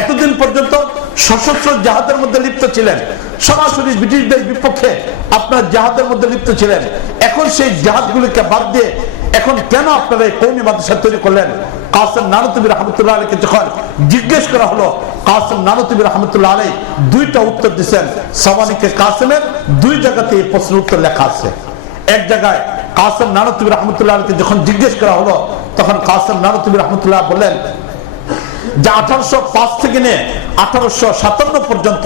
এতদিন পর্যন্ত সশস্ত্র জাহাদের মধ্যে লিপ্ত ছিলেন, সরাসরি ব্রিটিশদের বিপক্ষে আপনার জাহাদের মধ্যে লিপ্ত ছিলেন। এখন সেই জাহাদগুলিকে বাদ দিয়ে এখন কেন আপনারা এই কওমি মাদ্রাসা তৈরি করলেন? কাসেম নানুতুবি রহমতুল্লাহ আলাইকে যখন জিজ্ঞেস করা হলো, কাসেম নানুতুবি রহমতুল্লাহ আলাই দুইটা উত্তর দিচ্ছেন। সাওয়ানিকে কাসেমের দুই জায়গাতে এই প্রশ্নের উত্তর লেখা আছে। এক জায়গায় কাসেম নানুতুবি রহমতুল্লাহ আলাইকে যখন জিজ্ঞেস করা হলো, তখন কাসেম নানুতুবি রহমতুল্লাহ বললেন যে 1805 থেকে নিয়ে 1857 পর্যন্ত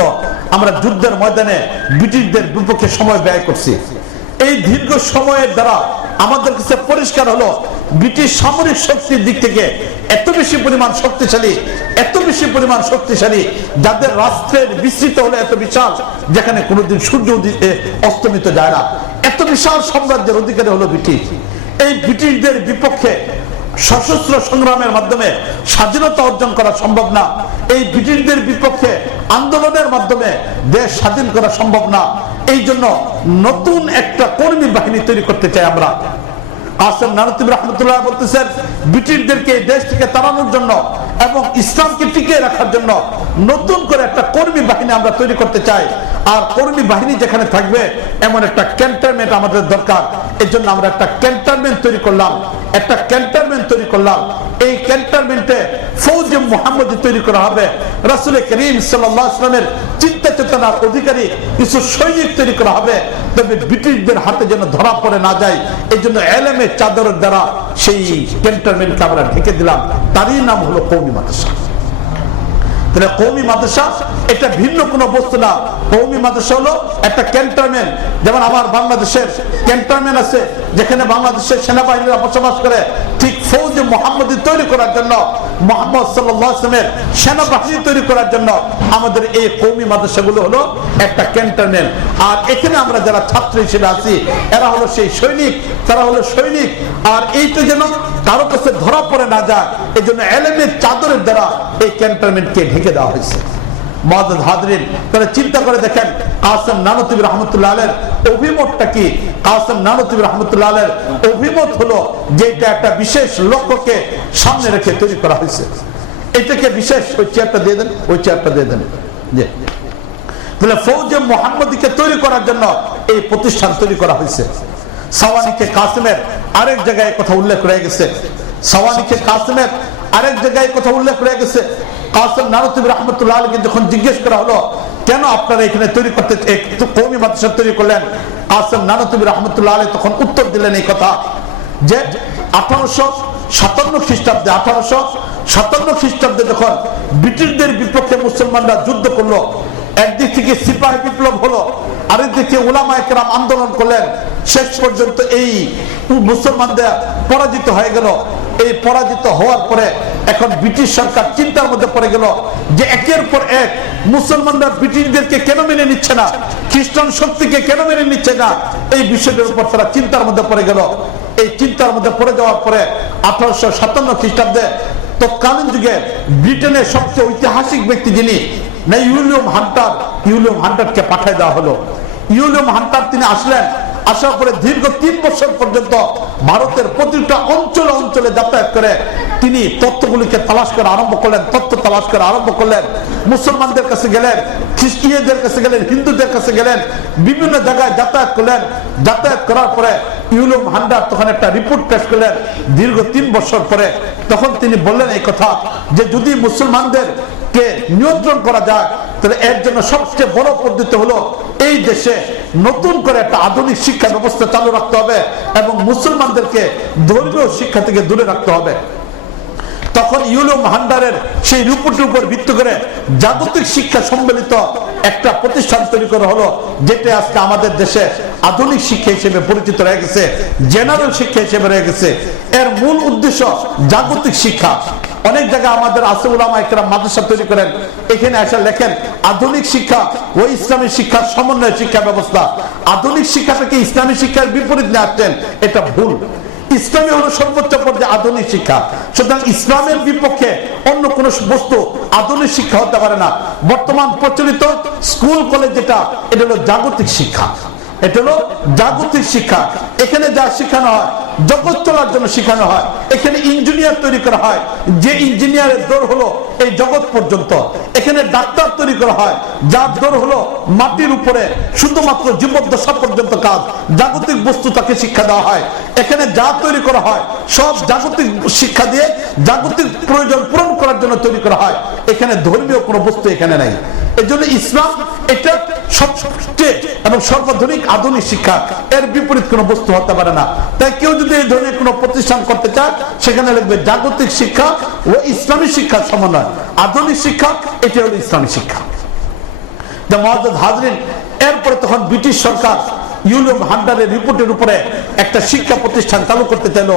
আমরা যুদ্ধের ময়দানে ব্রিটিশদের বিপক্ষে সময় ব্যয় করছি। এই দীর্ঘ সময়ের দ্বারা আমাদের কাছে পরিষ্কার হলো ব্রিটিশ সামরিক শক্তির দিক থেকে এত বেশি পরিমাণ শক্তিশালী, যাদের রাষ্ট্রের বিস্তৃত হলো এত বিশাল, যেখানে কোনোদিন সূর্য অস্তমিত যায় না, এত বিশাল সাম্রাজ্যের অধিকারী হলো ব্রিটিশ। এই ব্রিটিশদের বিপক্ষে সশস্ত্র সংগ্রামের মাধ্যমে স্বাধীনতা অর্জন করা সম্ভব না। এই ব্রিটিশদের বিপক্ষে আন্দোলনের মাধ্যমে দেশ স্বাধীন করা সম্ভব না। এই জন্য নতুন একটা কর্মী বাহিনী তৈরি করতে চাই আমরা। কাসেম নানুতুবি রহমতুল্লাহ বলতেছেন, ব্রিটিশদেরকে এই দেশ থেকে তাড়ানোর জন্য এবং ইসলামকে টিকিয়ে রাখার জন্য নতুন করে একটা কর্মী বাহিনী আমরা তৈরি করতে চাই। আর কর্মী বাহিনী যেখানে থাকবে এমন একটা ক্যান্টনমেন্ট আমাদের দরকার। এই জন্য আমরা একটা ক্যান্টনমেন্ট তৈরি করলাম। এই ক্যান্টনমেন্টে ফৌজে মুহাম্মদী তৈরি করা হবে। রাসূল করিম সাল্লাল্লাহু আলাইহি ওয়াসাল্লামের চিন্তা চেতনার অধিকারী কিছু সৈনিক তৈরি করা হবে, তবে ব্রিটিশদের হাতে যেন ধরা পড়ে না যায়। এই জন্য এলেমের চাদরের দ্বারা সেই ক্যান্টনমেন্টকে আমরা ঢেকে দিলাম। তারই নাম হলো কওমি মাদ্রাসা। তাহলে কওমি মাদ্রাসা এটা ভিন্ন কোনো বস্তু না। কওমি মাদ্রাসা হলো একটা ক্যান্টনমেন্ট, যেমন আমার বাংলাদেশের ক্যান্টনমেন্ট আছে যেখানে বাংলাদেশের সেনাবাহিনীরা বসবাস করে। ঠিক ফৌজে মুহাম্মদী তৈরি করার জন্য, মুহাম্মদ সাল্লাল্লাহু আলাইহি ওয়াসাল্লামের সেনাবাহিনী তৈরি করার জন্য আমাদের এই কওমি মাদ্রাসাগুলো হলো একটা ক্যান্টনমেন্ট। আর এখানে আমরা যারা ছাত্র হিসেবে আছি এরা হলো সেই সৈনিক, তারা হলো সৈনিক। আর এইটা যেন কারো কাছে ধরা পড়ে না যায়, এই জন্য এলেমের চাদরের দ্বারা এই ক্যান্টনমেন্টকে ঢেকে দেওয়া হয়েছে। মুআজ্জাজ হাজরিন, তাহলে চিন্তা করে দেখেন কাসেম নানুতুবি রহমতুল্লাহ আলাইহির অভিমতটা কি। কাসেম নানুতুবি রহমতুল্লাহ আলাইহির অভিমত হলো যে এটা একটা বিশেষ লক্ষ্যকে সামনে রেখে তৈরি করা হয়েছে। এটাকে বিশেষ, ওই চেয়ারটা দিয়ে দেন। জি, তাহলে ফৌজে মুহাম্মদীকে তৈরি করার জন্য এই প্রতিষ্ঠান তৈরি করা হয়েছে। সাওয়ানিকে কাসেমের আরেক জায়গায় কথা উল্লেখ রয়ে গেছে। কাসেম নানুতুবি রহমতুল্লাহ আলাইহিকে যখন জিজ্ঞেস করা হলো কেন আপনারা এখানে তৈরি করতে কওমি মাদ্রাসা তৈরি করলেন, কাসেম নানুতুবি রহমতুল্লাহ আলাইহি তখন উত্তর দিলেন এই কথা যে 1857 খ্রিস্টাব্দে যখন ব্রিটিশদের বিপক্ষে মুসলমানরা যুদ্ধ করলো, একদিক থেকে সিপাহী বিপ্লব হলো, আরেক দিকে উলামায়ে কেরাম আন্দোলন করলেন, শেষ পর্যন্ত এই মুসলমানদের পরাজিত হয়ে গেল। এই পরাজিত হওয়ার পরে এখন ব্রিটিশ সরকার চিন্তার মধ্যে পড়ে গেল যে একের পর এক মুসলমানরা ব্রিটিশদেরকে কেন মেনে নিচ্ছে না, খ্রিস্টান শক্তিকে কেন মেনে নিচ্ছে না, এই বিষয়টার উপর তারা চিন্তার মধ্যে পড়ে গেল। এই চিন্তার মধ্যে পড়ে যাওয়ার পরে 1857 খ্রিস্টাব্দে তৎকালীন যুগে ব্রিটেনের সবচেয়ে ঐতিহাসিক ব্যক্তি যিনি উইলিয়াম হান্টারকে পাঠিয়ে দেওয়া হলো। উইলিয়াম হান্টার তিনি আসলেন, আসার পরে দীর্ঘ 3 বছর পর্যন্ত ভারতের প্রতিটা অঞ্চলে যাতায়াত করে তিনি তথ্যগুলিকে তালাশ করা আরম্ভ করলেন। মুসলমানদের কাছে গেলেন, খ্রিস্টিয়ানদের কাছে গেলেন, হিন্দুদের কাছে গেলেন, বিভিন্ন জায়গায় যাতায়াত করলেন। যাতায়াত করার পরে উইলিয়াম হান্টার তখন একটা রিপোর্ট পেশ করলেন দীর্ঘ 3 বছর পরে। তখন তিনি বললেন এই কথা যে যদি মুসলমানদেরকে নিয়ন্ত্রণ করা যায় তাহলে এর জন্য সবচেয়ে বড় পদ্ধতি হলো এই দেশে নতুন করে একটা আধুনিক শিক্ষা ব্যবস্থা চালু রাখতে হবে এবং মুসলমানদেরকে ধর্মীয় শিক্ষা থেকে দূরে রাখতে হবে। তখন উইলিয়াম হান্টারের সেই রিপোর্টের উপর ভিত্তি করে জাগতিক শিক্ষা সম্মিলিত একটা প্রতিষ্ঠান তৈরি করা হলো, যেটা আজকে আমাদের দেশে আধুনিক শিক্ষা হিসেবে পরিচিত রয়ে গেছে, জেনারেল শিক্ষা হিসেবে রয়ে গেছে। এর মূল উদ্দেশ্য জাগতিক শিক্ষা। অনেক জায়গায় আমাদের আছে উলামায়ে কেরাম মাদ্রাসা তৈরি করেন, এখানে এসে লেখেন আধুনিক শিক্ষা ও ইসলামী শিক্ষার সমন্বয় শিক্ষা ব্যবস্থা। আধুনিক শিক্ষাটাকে ইসলামী শিক্ষার বিপরীত নিয়ে আসছেন, এটা ভুল। ইসলামী হলো সর্বোচ্চ পর্যায়ে আধুনিক শিক্ষা, সুতরাং ইসলামের বিপক্ষে অন্য কোন বস্তু আধুনিক শিক্ষা হতে পারে না। বর্তমান প্রচলিত স্কুল কলেজ যেটা, এটা হলো জাগতিক শিক্ষা। এটা হলো জাগতিক শিক্ষা। এখানে যা শেখানো হয় জগৎ চলার জন্য শেখানো হয়। এখানে ইঞ্জিনিয়ার তৈরি করা হয়, যে ইঞ্জিনিয়ারের দৌড় হলো এই জগৎ পর্যন্ত। এখানে ডাক্তার তৈরি করা হয়, যার দৌড় হলো মাটির উপরে শুধুমাত্র জীবদ্দশা পর্যন্ত কাজ। জাগতিক বস্তু তাকে শিক্ষা দেওয়া হয়। এখানে যা তৈরি করা হয় সব জাগতিক শিক্ষা দিয়ে জাগতিক প্রয়োজন পূরণ করার জন্য তৈরি করা হয়। এখানে ধর্মীয় কোনো বস্তু এখানে নাই। এই জন্য ইসলাম এটা সবচেয়ে এবং সর্বাধুনিক আধুনিক শিক্ষা, এর বিপরীত কোনো বস্তু হতে পারে না। তাই কেউ যদি এই ধরনের কোনো প্রতিষ্ঠান করতে চায় সেখানে লিখবে জাগতিক শিক্ষা ও ইসলামী শিক্ষার সমন্বয়। আধুনিক শিক্ষা এটা হলো ইসলামী শিক্ষা। যা মুআজ্জাজ হাজরিন, এরপরে তখন ব্রিটিশ সরকার ইউলিয়াম হান্টারের রিপোর্টের উপরে একটা শিক্ষা প্রতিষ্ঠান চালু করতে চাইল।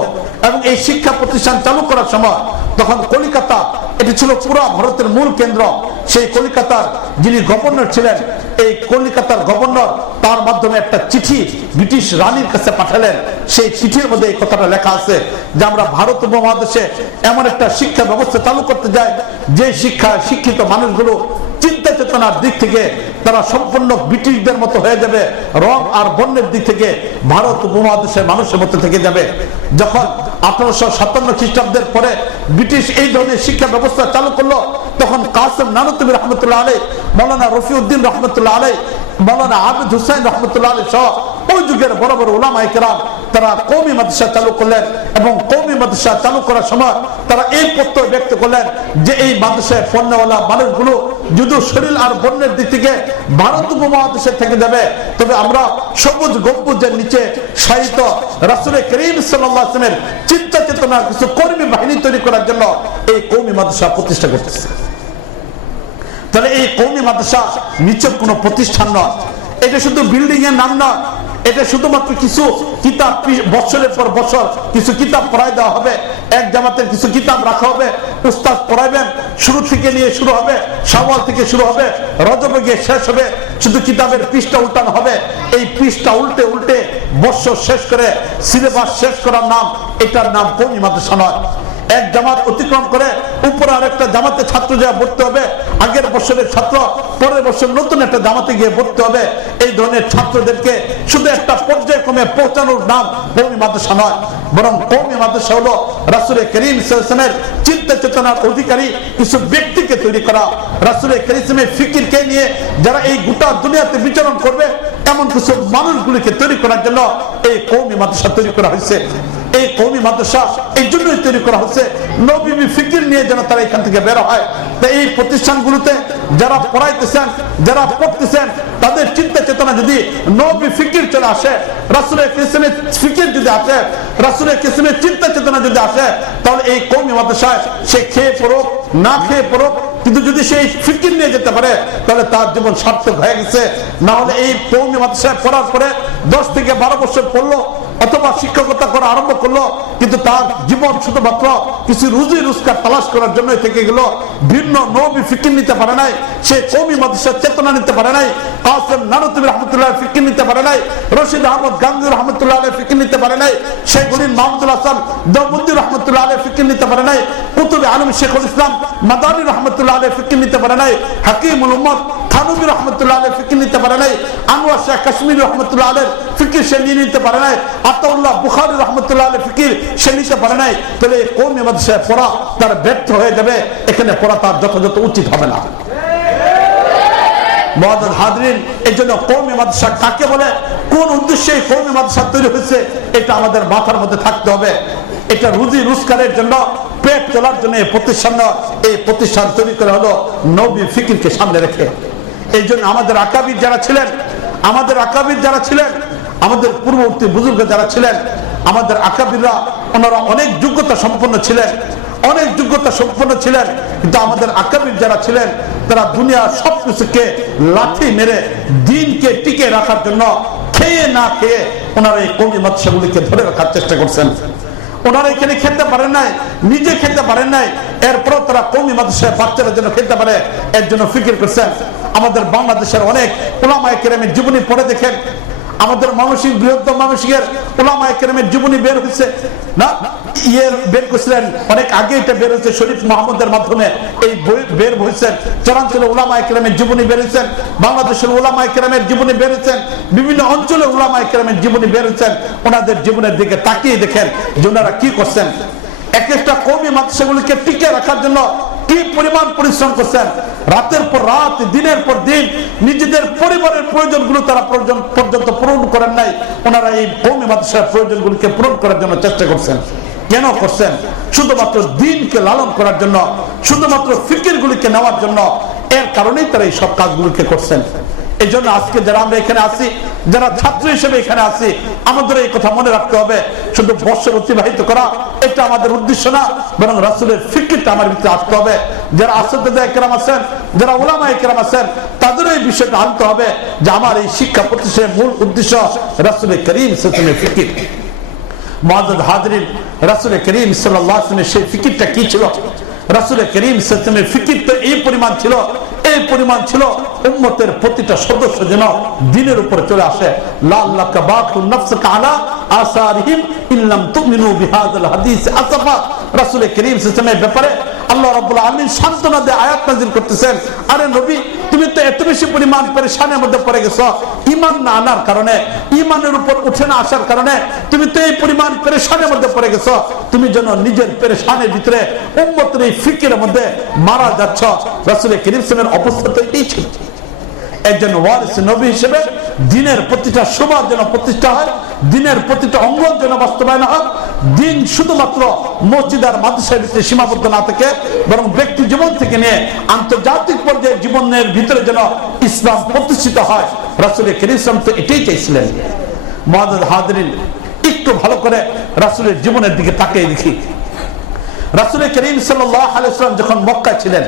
এবং এই শিক্ষা প্রতিষ্ঠান চালু করার সময় তখন কলিকাতা, এটি ছিল পুরো ভারতের মূল কেন্দ্র। সেই কলিকাতার যিনি গভর্নর ছিলেন, এই কলিকাতার গভর্নর তার মাধ্যমে একটা চিঠি ব্রিটিশ রানীর কাছে পাঠালেন। সেই চিঠির মধ্যে এই কথাটা লেখা আছে যে আমরা ভারত উপমহাদেশে এমন একটা শিক্ষা ব্যবস্থা চালু করতে যাই যে শিক্ষা শিক্ষিত মানুষগুলো চিন্তা চেতনার দিক থেকে তারা সম্পূর্ণ ব্রিটিশদের মতো হয়ে যাবে, রং আর বর্ণের দিক থেকে ভারত উপমহাদেশের মানুষের মতো থেকে যাবে। যখন 1857 খ্রিস্টাব্দের পরে ব্রিটিশ এই ধরনের শিক্ষা ব্যবস্থা চালু করলো, তখন কাসেম নানুতুবি রহমতুল্লাহ আলাই, মৌলানা রফিউদ্দিন রহমতুল্লাহ আলাই, মৌলানা আবিদ হুসাইন রহমতুল্লাহ আলাই সহ ওই যুগের বড় বড় উলামায়ে কেরাম তারা কওমি মাদ্রাসা চালু করলেন। এবং কওমি মাদ্রাসা চালু করার সময় তারা এই প্রত্যয় ব্যক্ত করলেন যে এই মাদ্রাসায় পড়নেওয়ালা মানুষগুলো যদি শরীর আর বর্ণের দিক থেকে ভারত উপমহাদেশে থেকে যাবে, তবে আমরা সবুজ গম্বুজের নিচে শায়িত রাসূল করিম সাল্লাল্লাহু আলাইহি ওয়াসাল্লামের চিন্তা চেতনার কিছু কর্মী বাহিনী তৈরি করার জন্য এই কওমি মাদ্রাসা প্রতিষ্ঠা করতেছে। তাহলে এই কওমি মাদ্রাসা নিচের কোনো প্রতিষ্ঠান নয়, এটা শুধু বিল্ডিং এর নাম নয়, এটা শুধুমাত্র কিছু কিতাব বছরের পর বছর কিছু কিতাব পড়ায় দেওয়া হবে, এক জামাতের কিছু কিতাব রাখা হবে, উস্তাদ পড়াইবেন, শুরু থেকে নিয়ে শুরু হবে, শাওয়াল থেকে শুরু হবে, রজবে গিয়ে শেষ হবে, শুধু কিতাবের পৃষ্ঠা উল্টানো হবে। এই পৃষ্ঠা উল্টে উল্টে বছর শেষ করে সিলেবাস শেষ করার নাম, এটার নাম কওমি মাদ্রাসা নয়। এক জামাত অতিক্রম করে উপরে আরেকটা জামাতে ছাত্র যা ভর্তি হবে, আগের বছরের ছাত্র পরের বছর নতুন একটা জামাতে গিয়ে ভর্তি হবে। এই ধরনের ছাত্রদেরকে শুধু একটা পর্যায়ক্রমে পৌঁছানোর নাম কওমি মাদ্রাসা নয়, বরং কওমি মাদ্রাসা হলো রাসূল করিম সাল্লাল্লাহু আলাইহি ওয়াসাল্লামের চিন্তা চেতনার অধিকারী কিছু ব্যক্তিকে তৈরি করা, রাসূল করিমের ফিকিরকে নিয়ে যারা এই গোটা দুনিয়াতে বিচরণ করবে এমন কিছু মানুষগুলিকে তৈরি করার জন্য এই কওমি মাদ্রাসা তৈরি করা হয়েছে। এই কওমি মাদ্রাসা এই জন্যই তৈরি করা হচ্ছে নবী ফিকির নিয়ে যেন তারা এখান থেকে বের হয়। তাই এই প্রতিষ্ঠানগুলোতে যারা পড়াইতেছেন, যারা পড়তেছেন, তাদের চিন্তা চেতনা যদি নবী ফিকির চলে আসে, রাসূলের কিসমের ফিকির যদি আসে, রাসূলের কিসমের চিন্তা চেতনা যদি আসে, তাহলে এই কওমি মাদ্রাসায় সে খেয়ে পড়ুক না খেয়ে পড়ুক, কিন্তু যদি সেই ফিকির নিয়ে যেতে পারে তাহলে তার জীবন সার্থক হয়ে গেছে। না হলে এই কওমি মাদ্রাসায় পড়ার পরে 10 থেকে 12 বছর পড়লো অথবা শিক্ষকতা করা আরম্ভ করলো, কিন্তু তার জীবন শুধুমাত্র কিছু রুজি রোজগার তালাশ করার জন্যই থেকে গেল, ভিন্ন নবী ফিকির নিতে পারে নাই, সে কওমি মাদ্রাসার চেতনা নিতে পারে নাই, কাসেম নানুতুবি রাহমাতুল্লাহ ফিকির নিতে পারে নাই, রশিদ আহমদ গাঙ্গুহি রাহমাতুল্লাহ আলাইহি ফিকির নিতে পারে নাই, শেখুল মাহমুদুল হাসান দেওবন্দি রাহমাতুল্লাহ আলাইহি ফিকির নিতে পারে নাই, কুতুবে আলম শেখুল ইসলাম মাদানী রাহমাতুল্লাহ আলাইহি ফিকির নিতে পারে নাই, হাকিমুল উম্মত থানবী রাহমাতুল্লাহ আলাইহি ফিকির নিতে পারে নাই, আনোয়ার শাহ কাশ্মীরি রাহমাতুল্লাহ আলাইহি ফিকির সে নিতে পারে নাই, আতাউল্লাহ বুখারী রাহমাতুল্লাহ আলাইহি ফিকির সে নিতে পারে নাই। তাহলে কওমি মাদ্রাসায় পড়া তার ব্যর্থ হয়ে যাবে, এখানে পড়া তার যথাযথ উচিত হবে না। মুআজ্জাজ হাজরিন, এই জন্য কওমি মাদ্রাসা কাকে বলে, কোন উদ্দেশ্যে কওমি মাদ্রাসা তৈরি হয়েছে, এটা আমাদের মাথার মধ্যে থাকতে হবে। এটা রুজি রোজগারের জন্য, পেট চলার জন্য এই প্রতিষ্ঠান তৈরি করা হলো নবী ফিকিরকে সামনে রেখে। এই জন্য আমাদের আকাবির যারা ছিলেন, আমাদের পূর্ববর্তী বুজুর্গ যারা ছিলেন, আমাদের আকাবিররা ওনারা অনেক যোগ্যতা সম্পন্ন ছিলেন, কিন্তু আমাদের আকাবির যারা ছিলেন তারা দুনিয়ার সবকিছুকে লাথি মেরে দিনকে টিকে রাখার জন্য খেয়ে না খেয়ে ওনারা এই কওমি মাদ্রাসাগুলিকে ধরে রাখার চেষ্টা করছেন। ওনারা এখানে খেতে পারেন নাই, নিজে খেতে পারেন নাই, এরপর তারা কওমি মাদ্রাসায় বাচ্চারা যেন খেতে পারে এর জন্য ফিকির করছেন। আমাদের বাংলাদেশের অনেক উলামায়ে কেরামের জীবনী পড়ে দেখেন, আমাদের মানসিক বৃহত্তম মানসিকের উলামায়ে কেরামের জীবনী বের হয়েছে না, বের করেছিলেন, অনেক আগে এটা বের হয়েছে শরীফ মোহাম্মদের মাধ্যমে, এই বের হয়েছেন। চরাঞ্চলে উলামায়ে কেরামের জীবনী বেরিয়েছেন, বাংলাদেশের উলামায়ে কেরামের জীবনী বেরিয়েছেন, বিভিন্ন অঞ্চলে উলামায়ে কেরামের জীবনী বেরিয়েছেন। ওনাদের জীবনের দিকে তাকিয়ে দেখেন যে ওনারা কি করছেন। এক একটা কওমি মাদ্রাসাগুলিকে টিকে রাখার জন্য কি পরিমাণ পরিশ্রম করছেন। রাতের পর রাত, দিনের পর দিন নিজেদের পরিবারের প্রয়োজনগুলো তারা পর্যন্ত পূরণ করেন নাই। ওনারা এই কওমি মাদ্রাসার প্রয়োজনগুলিকে পূরণ করার জন্য চেষ্টা করছেন। কেন করছেন? শুধুমাত্র দ্বীনকে লালন করার জন্য, শুধুমাত্র ফিকিরগুলিকে নেওয়ার জন্য। এর কারণেই তারা এই সব কাজগুলিকে করছেন। এই জন্য আজকে যারা আমরা এখানে আছি, যারা ছাত্র হিসেবে এখানে আছি, আমাদের এই কথা মনে রাখতে হবে, শুধু বর্ষর অতিবাহিত করা এটা আমাদের উদ্দেশ্য না, বরং রাসূলের ফিকিরটা আমার ভিতরে আসতে হবে। যারা আসিদ্দায়ে কেরাম আছেন, যারা উলামায়ে কেরাম আছেন, তাদের এই বিষয়টা আনতে হবে যে আমার এই শিক্ষা প্রতিষ্ঠানের মূল উদ্দেশ্য রাসূল করিম সাল্লাল্লাহু আলাইহি ওয়াসাল্লামের ফিকির। মুআজ্জাজ হাজরিন, রাসূল করিম সাল্লাল্লাহু আলাইহি ওয়াসাল্লামের সেই ফিকিরটা কি ছিল? রাসূল করিম সাল্লাল্লাহু আলাইহি ওয়াসাল্লামের ফিকির তো এই পরিমাণ ছিল, উম্মতের প্রতিটা সদস্য যেন দ্বীনের উপরে চলে আসে। লাআল্লাকা বাকুন নাফসাকা আলা আসারিহিম ইল্লাম তুমিনু বিহাযাল হাদিস আসাফা। রাসূল করিম সাল্লাল্লাহু আলাইহি ওয়াসাল্লামের ব্যাপারে আল্লাহ রাব্বুল আলামিন সান্তনা দিয়ে আয়াত নাযিল করতেছেন, আরে নবী, তুমি তো এত বেশি পরিমাণ পেরেশানির মধ্যে পড়ে গেছো ঈমান না আনার কারণে, ঈমানের উপর উঠে না আসার কারণে তুমি তো এই পরিমাণ পেরেশানির মধ্যে পড়ে গেছো। তুমি যেন নিজের পেরেশানির ভিতরে উম্মতের এই ফিকিরের মধ্যে মারা যাচ্ছ। রাসূল করিম সাল্লাল্লাহু আলাইহি ওয়াসাল্লামের অবস্থা তো এই ছিল। একজন ওয়ারিস নবী হিসেবে দ্বীনের প্রতিটা সমাজ যেন প্রতিষ্ঠা হয়, দ্বীনের প্রতিটা অঙ্গ যেন বাস্তবায়ন হয়। দ্বীন শুধুমাত্র মসজিদ আর মাদ্রাসার ভিতরে সীমাবদ্ধ না থাকে, বরং ব্যক্তি জীবন থেকে নিয়ে আন্তর্জাতিক পর্যায়ে জীবনের ভিতরে যেন ইসলাম প্রতিষ্ঠিত হয়। রাসূল করিম সাল্লাল্লাহু আলাইহি ওয়াসাল্লাম তো এটাই চাইছিলেন। মুআজ্জাজ হাজরিন, একটু ভালো করে রাসূলের জীবনের দিকে তাকিয়ে দেখি। রাসূল করিম সাল্লাল্লাহু আলাইহি ওয়াসাল্লাম যখন মক্কায় ছিলেন,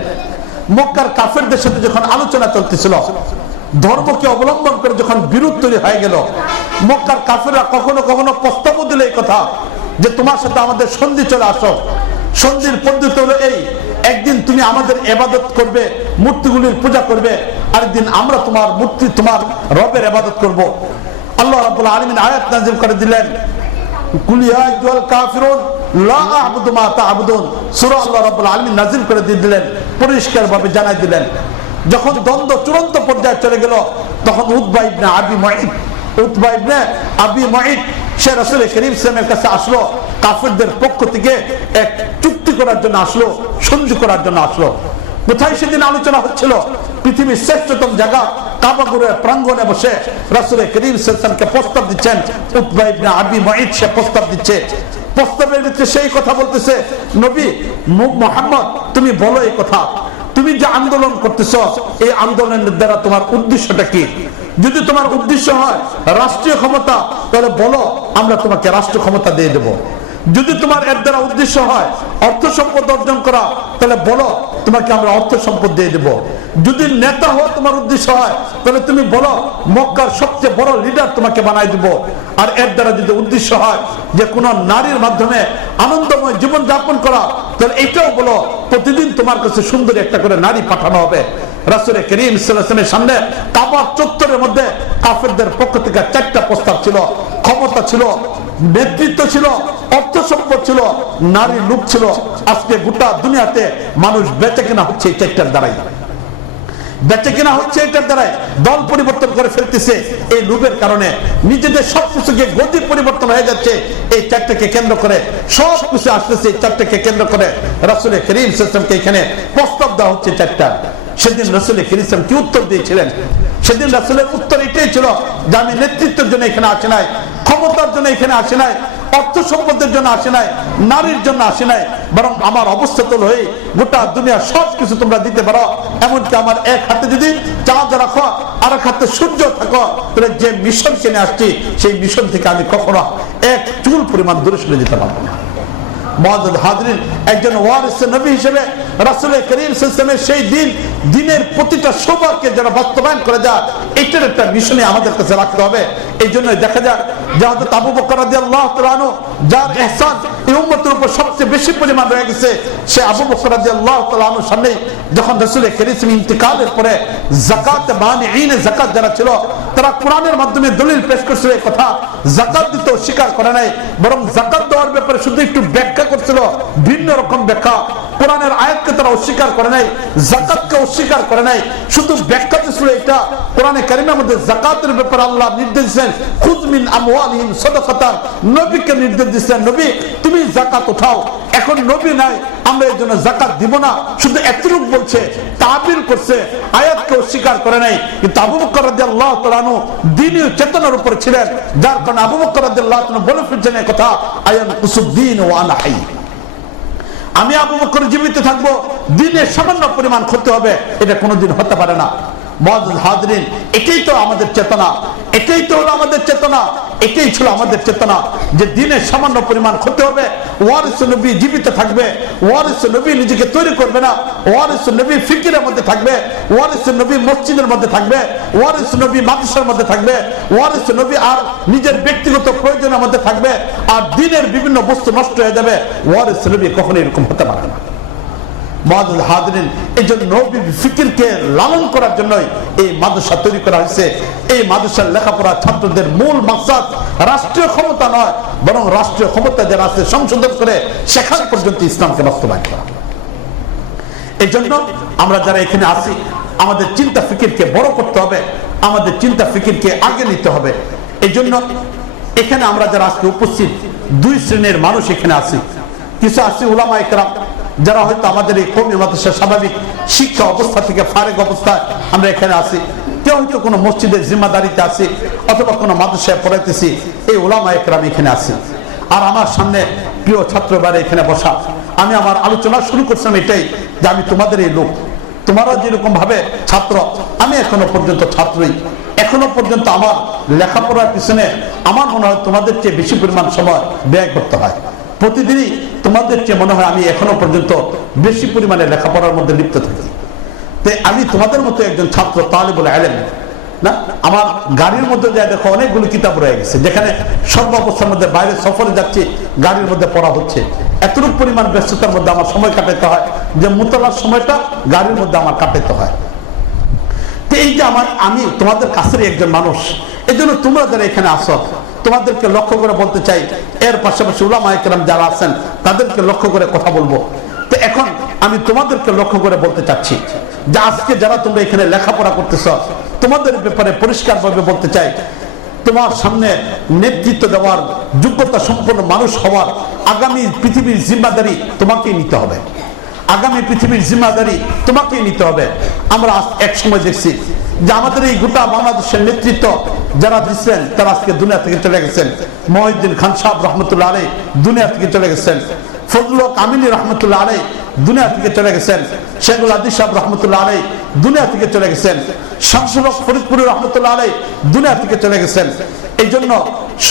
মক্কার কাফেরদের সাথে যখন আলোচনা চলতেছিল, ধর্মকে অবলম্বন করে যখন বিরোধ তৈরি হয়ে গেল, মক্কার কাফেররা কখনো কখনো প্রস্তাব দিল এই কথা যে তোমার সাথে আমাদের সন্ধি চলে আসো। সন্ধির পদ্ধতি হলো এই, একদিন তুমি আমাদের ইবাদত করবে, মূর্তিগুলির পূজা করবে, আরেকদিন আমরা তোমার মূর্তি, তোমার রবের ইবাদত করব। আল্লাহ রাব্বুল আলামিন আয়াত নাযিল করে দিলেন, কুল ইয়া আইয়ুহাল কাফিরুন লা আ'বুদু মা তা'বুদুন। সূরা আল্লাহ রাব্বুল আলামিন নাযিল করে দিলেন, পরিষ্কারভাবে জানাই দিলেন। যখন দ্বন্দ্ব চূড়ান্ত পর্যায়ে চলে গেল, তখন উতবা ইবনে আবি মুঈত সে রাসূল করিম সাল্লাল্লাহু আলাইহি ওয়াসাল্লামের কাছে আসলো, কাফেরদের পক্ষ থেকে এক চুক্তি করার জন্য আসলো, সন্ধি করার জন্য আসলো। কোথায় সেদিন আলোচনা হচ্ছিল? পৃথিবীর শ্রেষ্ঠতম জায়গা কাবা ঘরের প্রাঙ্গণে বসে রাসূল করিম সাল্লাল্লাহু আলাইহি ওয়াসাল্লামকে প্রস্তাব দিচ্ছেন। উতবা ইবনে আবি মুঈত সে প্রস্তাব দিচ্ছে। প্রস্তাবের ভিতরে সেই কথা বলতেছে, নবী মুহাম্মদ, তুমি বলো এই কথা, তুমি যে আন্দোলন করতেছ এই আন্দোলনের দ্বারা তোমার উদ্দেশ্যটা কি? যদি তোমার উদ্দেশ্য হয় রাষ্ট্রীয় ক্ষমতা, তাহলে বলো, আমরা তোমাকে রাষ্ট্র ক্ষমতা দিয়ে দেব। যদি তোমার এর দ্বারা উদ্দেশ্য হয় অর্থ সম্পদ অর্জন করা, তাহলে বলো, তোমাকে আমরা অর্থ সম্পদ দিয়ে দেব। যদি নেতা হওয়া তোমার উদ্দেশ্য হয়, তাহলে তুমি বলো, মক্কার সবচেয়ে বড় লিডার তোমাকে বানাই দেব। আর এর দ্বারা যদি উদ্দেশ্য হয় যে কোন নারীর মাধ্যমে আনন্দময় জীবন যাপন করা, তাহলে এটাও বলো, প্রতিদিন তোমার কাছে সুন্দর একটা করে নারী পাঠানো হবে। রাসূল করিম সাল্লাল্লাহু আলাইহি ওয়াসাল্লামের সামনে কাবার চত্বরের মধ্যে কাফেরদের পক্ষ থেকে 4টা প্রস্তাব ছিল। ক্ষমতা ছিল, নেতৃত্ব ছিল, অর্থ সম্পদ ছিল, নারীর লোভ ছিল। আজকে গোটা দুনিয়াতে মানুষ বেচে কেনা হচ্ছে এই 4টার দ্বারাই, বেচে কেনা হচ্ছে এটার দ্বারাই। দল পরিবর্তন করে ফেলতেছে এই লোভের কারণে। নিজেদের সবকিছুকে গতি পরিবর্তন হয়ে যাচ্ছে এই 4টাকে কেন্দ্র করে, সবকিছু আসতেছে এই 4টাকে কেন্দ্র করে। রাসূল করিম সাল্লাল্লাহু আলাইহি ওয়াসাল্লামকে এখানে প্রস্তাব দেওয়া হচ্ছে 4টা। সেদিন রাসূল করিম সাল্লাল্লাহু আলাইহি ওয়াসাল্লাম কি উত্তর দিয়েছিলেন? সেদিন রাসূলের উত্তর এটাই ছিল যে আমি নেতৃত্বের জন্য এখানে আসি নাই, ক্ষমতার জন্য এখানে আসি নাই, অর্থ সম্পদের জন্য আসি নাই, নারীর জন্য আসি নাই, বরং আমার অবস্থা তো হয়ে গোটা দুনিয়া সবকিছু তোমরা দিতে পারো। এমনকি আমার এক হাতে যদি চাঁদ রাখো, আর এক হাতে সূর্য থাকো, তাহলে যে মিশন কিনে আসছি সেই মিশন থেকে আমি কখনো এক চুল পরিমাণ দূরে সরে যেতে পারবো না। মুআজ্জাজ হাজরিন, একজন ওয়ারিস নবী হিসেবে রাসূল করিম সাল্লাল্লাহু আলাইহি ওয়াসাল্লামের সেই দিনের প্রতিটা শোভাকে যারা বাস্তবায়ন করে যায়, এটার একটা মিশনে আমাদের কাছে রাখতে হবে। এই জন্য দেখা যায় যে হযরত আবু বকর রাদিয়াল্লাহু তাআলা আনহু, যার ইহসান এই উম্মতের উপর সবচেয়ে বেশি পরিমাণ রয়ে গেছে, সে আবু বকর রাদিয়াল্লাহু তাআলা আনহুর সামনে যখন রাসূল করিম ইন্তিকালের পরে যাকাত মানিঈন যাকাত যারা ছিল, তারা তারা কোরআনের মাধ্যমে দলিল পেশ করছিল এই কথা, যাকাত দিতে অস্বীকার করে নাই, বরং যাকাত দেওয়ার ব্যাপারে শুধু একটু ব্যাখ্যা করছিল, ভিন্ন রকম ব্যাখ্যা। কোরআনের আয়াতকে তারা অস্বীকার করে নাই, যাকাতকে অস্বীকার করে নাই, শুধু ব্যাখ্যা দিছিল এটা। কোরআনে কারিমের মধ্যে যাকাতের ব্যাপারে আল্লাহ নির্দেশ দিয়েছেন, খুয মিন আমওয়ালিহিম সাদাকাতান, নবীকে নির্দেশ দিয়েছেন, নবী তুমি যাকাত উঠাও। এখন নবী নাই, আমরা এর জন্য যাকাত দিব না, শুধু এতটুকু বলছে, তাবিল করছে, আয়াতকে অস্বীকার করে নাই। কিন্তু আবু বকর রাদিয়াল্লাহু তাআলা আনহু দ্বীনীয় চেতনার উপরে ছিলেন, যার কারণে আবু বকর রাদিয়াল্লাহু তাআলা বলে ফেলছেন এই কথা, আয়ান উসুদ্দিন ওয়া আনা হাই, আমি আবু বকর জীবিত থাকবো, দ্বীনের সামান্য পরিমাণ ক্ষতি হবে, এটা কোনোদিন হতে পারে না। মুআজ্জাজ হাজরিন, এটাই তো আমাদের চেতনা, এটাই তো হলো আমাদের চেতনা, এটাই ছিল আমাদের চেতনা যে দ্বীনের সামান্য পরিমাণ ক্ষতি হবে, ওয়ারিস নবী জীবিত থাকবে, ওয়ারিস নবী নিজেকে তৈরি করবে না, ওয়ারিস নবী ফিকিরের মধ্যে থাকবে, ওয়ারিস নবী মসজিদের মধ্যে থাকবে, ওয়ারিস নবী মাদ্রাসার মধ্যে থাকবে, ওয়ারিস নবী আর নিজের ব্যক্তিগত প্রয়োজনের মধ্যে থাকবে, আর দ্বীনের বিভিন্ন বস্তু নষ্ট হয়ে যাবে। ওয়ারিস নবী কখনো এরকম হতে পারে না। মুআজ্জাজ হাজরিন, এই জন্য নবী ফিকিরকে লালন করার জন্যই এই মাদ্রাসা তৈরি করা হয়েছে। এই মাদ্রাসার লেখাপড়া ছাত্রদের মূল মাকসাদ রাষ্ট্রীয় ক্ষমতা নয়, বরং রাষ্ট্রীয় ক্ষমতা যারা আছে সংশোধন করে সেখান পর্যন্ত ইসলামকে বাস্তবায়ন করা। এই জন্য আমরা যারা এখানে আছি, আমাদের চিন্তা ফিকিরকে বড় করতে হবে, আমাদের চিন্তা ফিকিরকে আগে নিতে হবে। এই জন্য এখানে আমরা যারা আজকে উপস্থিত, দুই শ্রেণীর মানুষ এখানে আছি। কিছু আছি উলামায়ে কেরাম, যারা হয়তো আমাদের এই কওমি মাদ্রাসার স্বাভাবিক শিক্ষা অবস্থা থেকে ফারেক অবস্থায় আমরা এখানে আছি। কেউ হয়তো কোনো মসজিদের জিম্মাদারিতে আছি, অথবা কোনো মাদ্রাসায় পড়াইতেছি, এই উলামায়ে কেরাম এখানে আছি। আর আমার সামনে প্রিয় ছাত্র বারে এখানে বসা, আমি আমার আলোচনা শুরু করছিলাম এটাই যে আমি তোমাদের এই লোক, তোমরা যেরকম ভাবে ছাত্র, আমি এখনো পর্যন্ত ছাত্রই, এখনো পর্যন্ত আমার লেখাপড়ার পিছনে আমার মনে হয় তোমাদের চেয়ে বেশি পরিমাণ সময় ব্যয় করতে হয়। প্রতিদিনই তোমাদের চেয়ে মনে হয় আমি এখনো পর্যন্ত বেশি পরিমাণে লেখাপড়ার মধ্যে লিপ্ত থাকি। তাই আমি তোমাদের মতো একজন ছাত্র, তালিবুল ইলম না। আমার গাড়ির মধ্যে যা দেখো অনেকগুলো কিতাব রয়ে গেছে, যেখানে সর্ব অবস্থার মধ্যে বাইরে সফরে যাচ্ছি, গাড়ির মধ্যে পড়া হচ্ছে। এতটুকু পরিমাণ ব্যস্ততার মধ্যে আমার সময় কাটাতে হয় যে মুতালার সময়টা গাড়ির মধ্যে আমার কাটাতে হয়। তো এই যে আমি তোমাদের কাছের একজন মানুষ, এই জন্য তোমরা যারা এখানে আসো, তোমাদেরকে লক্ষ্য করে বলতে চাই, এর পাশাপাশি উলামায়ে কেরাম যারা আছেন তাদেরকে লক্ষ্য করে কথা বলবো। তো এখন আমি তোমাদেরকে লক্ষ্য করে বলতে চাচ্ছি যে আজকে যারা তোমরা এখানে লেখাপড়া করতেছ, তোমাদের ব্যাপারে পরিষ্কারভাবে বলতে চাই, তোমার সামনে নেতৃত্ব দেওয়ার যোগ্যতা সম্পন্ন মানুষ হওয়ার আগামী পৃথিবীর জিম্মাদারি তোমাকেই নিতে হবে। আগামী পৃথিবীর জিম্মাদারি তোমাকেই নিতে হবে। আমরা এক সময় দেখছি যে আমাদের এই গোটা বাংলাদেশের নেতৃত্ব যারা দিচ্ছেন তারা আজকে দুনিয়া থেকে চলে গেছেন। মহিউদ্দিন খান সাহেব রহমতুল্লাহ আলাইহি দুনিয়া থেকে চলে গেছেন। ফজলুল হক আমিনী রহমতুল্লাহ আলাইহি দুনিয়া থেকে চলে গেছেন। শেখুল হাদিস সাহেব রহমতুল্লাহ আলাইহি দুনিয়া থেকে চলে গেছেন। শামসুল হক ফরিদপুরি রহমতুল্লাহ আলাইহি দুনিয়া থেকে চলে গেছেন। এই জন্য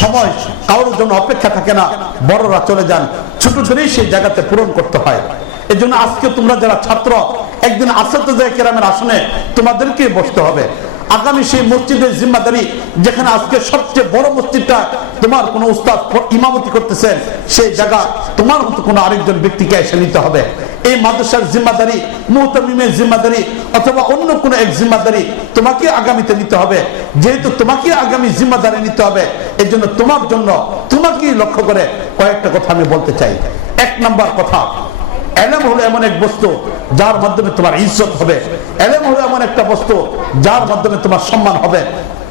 সময় কারোর জন্য অপেক্ষা থাকে না, বড়রা চলে যান, ছোটদেরই সেই জায়গাতে পূরণ করতে হয়। এই জন্য আজকে তোমরা যারা ছাত্র, একদিন আসাদে কেরামের আসনে তোমাদেরকে বসতে হবে। আগামী সেই মসজিদের জিম্মাদারি, যেখানে আজকে সবচেয়ে বড় মসজিদটা তোমার কোনো উস্তাদ ইমামতি করতেছেন, সেই জায়গা তোমার মতো কোনো আরেকজন ব্যক্তিকে এসে নিতে হবে। এই মাদ্রাসার জিম্মাদারি, মুহতামিমের জিম্মাদারি, অথবা অন্য কোনো এক জিম্মাদারি তোমাকে আগামীতে নিতে হবে। যেহেতু তোমাকে আগামী জিম্মাদারি নিতে হবে, এই জন্য তোমার জন্য তোমাকেই লক্ষ্য করে কয়েকটা কথা আমি বলতে চাই। এক নাম্বার কথা, ইলম হলো এমন এক বস্তু যার মাধ্যমে তোমার ইজ্জত হবে। ইলম হলো এমন একটা বস্তু যার মাধ্যমে তোমার সম্মান হবে।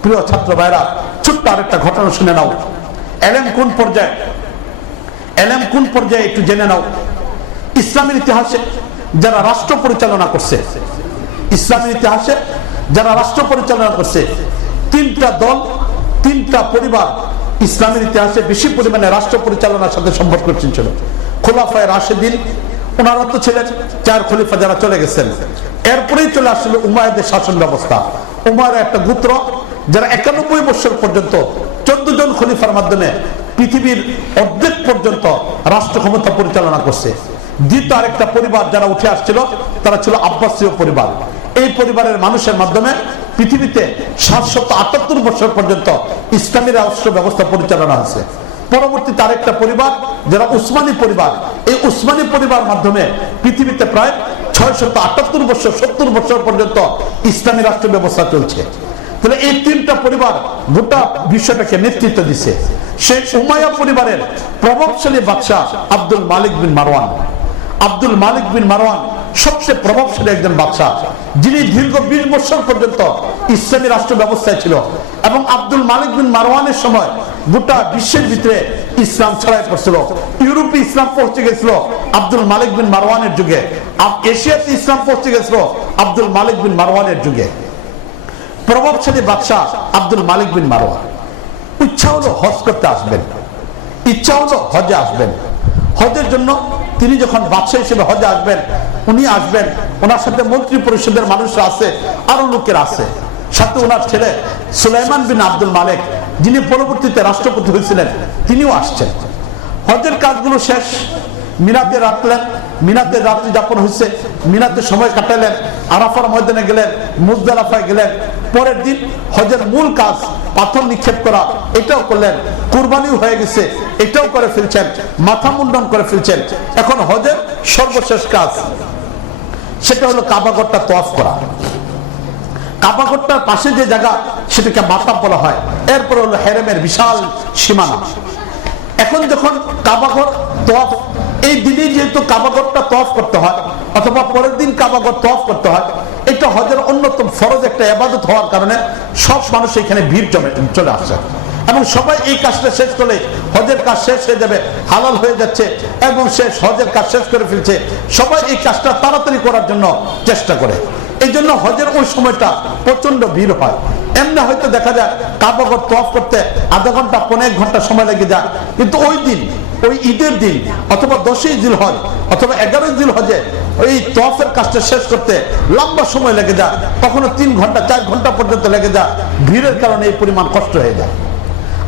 প্রিয় ছাত্র ভাইরা, ছোট্ট আরেকটা ঘটনা শুনে নাও। ইলম কোন পর্যায়ে, ইলম কোন পর্যায়ে একটু জেনে নাও। ইসলামের ইতিহাসে যারা রাষ্ট্র পরিচালনা করছে, ইসলামের ইতিহাসে যারা রাষ্ট্র পরিচালনা করছে, তিনটা দল, তিনটা পরিবার ইসলামের ইতিহাসে বেশি পরিমাণে রাষ্ট্র পরিচালনার সাথে সম্পর্ক ছিল। খোলাফায়ে রাশেদিন, ওনারা তো ছিলেন চার খলিফা যারা চলে গেছেন। এরপরেই চলে আসছিল উমাইয়াদের শাসন ব্যবস্থা। উমাইয়ার একটা গোত্র যারা 91 বছর পর্যন্ত 14 জন খলিফার মাধ্যমে পৃথিবীর অর্ধেক পর্যন্ত রাষ্ট্র ক্ষমতা পরিচালনা করছে। দ্বিতীয় আরেকটা পরিবার যারা উঠে আসছিল তারা ছিল আব্বাসীয় পরিবার। এই পরিবারের মানুষের মাধ্যমে পৃথিবীতে 778 বছর পর্যন্ত ইসলামী রাষ্ট্র ব্যবস্থা পরিচালনা হয়েছে। পরবর্তীতে আরেকটা পরিবার যারা উসমানী পরিবার, এই উসমানী পরিবার মাধ্যমে পৃথিবীতে প্রায় 678 বছর 70 বছর পর্যন্ত ইসলামী রাষ্ট্র ব্যবস্থা চলছে। তাহলে এই তিনটা পরিবার গোটা বিষয়টাকে নেতৃত্ব দিছে। সেই উমাইয়া পরিবারের প্রভাবশালী বাদশাহ আব্দুল মালিক বিন মারওয়ান। আব্দুল মালিক বিন মারওয়ান সবচেয়ে প্রভাবশালী একজন বাদশাহ, যিনি দীর্ঘ 20 বছর পর্যন্ত ইসলামী রাষ্ট্র ব্যবস্থায় ছিল। এবং আব্দুল মালিক বিন মারওয়ানের সময় গোটা বিশ্বের ভিতরে ইসলাম ছড়ায় পড়ছিল। ইউরোপে ইসলাম পৌঁছে গেছিল আব্দুল মালিক বিন মারওয়ানের যুগে, এশিয়াতে ইসলাম পৌঁছে গেছিল আব্দুল মালিক বিন মারওয়ানের যুগে। প্রভাবশালী বাদশাহ আব্দুল মালিক বিন মারওয়ান ইচ্ছা হলো হজ করতে আসবেন, ইচ্ছা হলো হজে আসবেন। হজের জন্য তিনি যখন বাদশাহ হিসেবে হজে আসবেন, উনি আসবেন, ওনার সাথে মন্ত্রী পরিষদের মানুষরা আছে, আরো লোকের আছে, সাথে ওনার ছেলে সুলাইমান বিন আব্দুল মালিক, যিনি পরবর্তীতে রাষ্ট্রপতি হয়েছিলেন, তিনিও আসছেন। হজের কাজগুলো শেষ, মিনাতে রাখলেন, মিনাতে রাত্রি যাপন হয়েছে, মিনাতে সময় কাটালেন, আরাফার ময়দানে গেলেন, মুজদালিফায় গেলেন। পরের দিন হজের মূল কাজ পাথর নিক্ষেপ করা, এটাও করলেন। কুরবানিও হয়ে গেছে, এটাও করে ফেলছেন, মাথা মুন্ডন করে ফেলছেন। এখন হজের সর্বশেষ কাজ সেটা হলো কাবাগরটা তওয়াফ করা। কাবাগরটার পাশে যে জায়গা সেটাকে মাতাব বলা হয়। এরপর হলো হেরেমের বিশাল সীমানা। এখন যখন কাবাগর তওয়াফ, এই দিনে যেহেতু কাবাগরটা তওয়াফ করতে হয় অথবা পরের দিন কাবাগর তওয়াফ করতে হয়, এটা হজের অন্যতম ফরজ একটা ইবাদত হওয়ার কারণে সব মানুষ এখানে ভিড় জমে চলে আসে এবং সবাই এই কাজটা শেষ করলে হজের কাজ শেষ হয়ে যাবে, হালাল হয়ে যাচ্ছে এবং শেষ হজের কাজ শেষ করে ফেলছে। সবাই এই কাজটা তাড়াতাড়ি করার জন্য চেষ্টা করে। এই জন্য হজের ওই সময়টা প্রচন্ড ভিড় হয়। এমনি হয়তো দেখা যায় কাবাগর তওয়াফ করতে আধা ঘন্টা 1.5 ঘন্টা সময় লেগে যায়, কিন্তু ওই দিন, ওই ঈদের দিন অথবা 10ই জিলহজ অথবা 11ই জিলহজে ওই তওয়াফের কাজটা শেষ করতে লম্বা সময় লেগে যায়, কখনো 3 ঘন্টা 4 ঘন্টা পর্যন্ত লেগে যায়। ভিড়ের কারণে এই পরিমাণ কষ্ট হয়ে যায়।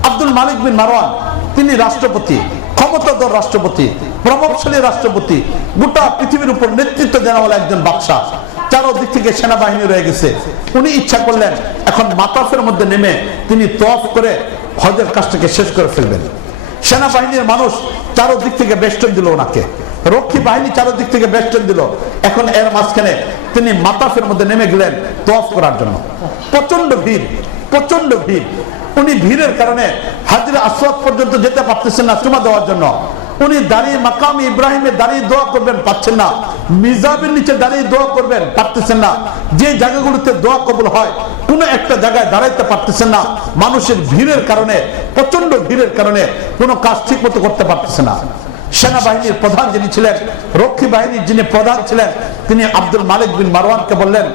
আব্দুল মালিক বিন মারওয়ান তিনি রাষ্ট্রপতি, ক্ষমতাধর রাষ্ট্রপতি, প্রভাবশালী রাষ্ট্রপতি, গোটা পৃথিবীর উপর নেতৃত্ব দেওয়ার একজন বাদশাহ। চারদিক থেকে সেনাবাহিনী রয়ে গেছে। উনি ইচ্ছা করলেন এখন মাতাফের মধ্যে নেমে তিনি তওয়াফ করে হজের কাজটাকে শেষ করে ফেলবেন। সেনাবাহিনীর মানুষ চারদিক থেকে বেষ্টন দিল ওনাকে, রক্ষী বাহিনী চারদিক থেকে বেষ্টন দিল। এখন এর মাঝখানে তিনি মাতাফের মধ্যে নেমে গেলেন তওয়াফ করার জন্য। প্রচন্ড ভিড়, প্রচন্ড ভিড়। উনি ভিড়ের কারণে হাজরে আসওয়াদ পর্যন্ত যেতে পারতেছেন না চুমা দেওয়ার জন্য। উনি দাঁড়িয়ে মাকাম ইব্রাহিমে দাঁড়িয়ে দোয়া করবেন, পাচ্ছেন না। মিজাবের নিচে দাঁড়িয়ে দোয়া করবেন, পারতেছেন না। যে জায়গাগুলোতে দোয়া কবুল হয় কোন একটা জায়গায় দাঁড়াইতে পারতেছেন না। মানুষের ভিড়ের কারণে, প্রচন্ড ভিড়ের কারণে কোনো কাজ ঠিক মতো করতে পারতেছে না। সেনাবাহিনীর প্রধান যিনি ছিলেন, রক্ষী বাহিনীর যিনি প্রধান ছিলেন, তিনি আব্দুল মালিক বিন মারওয়ানকে বললেন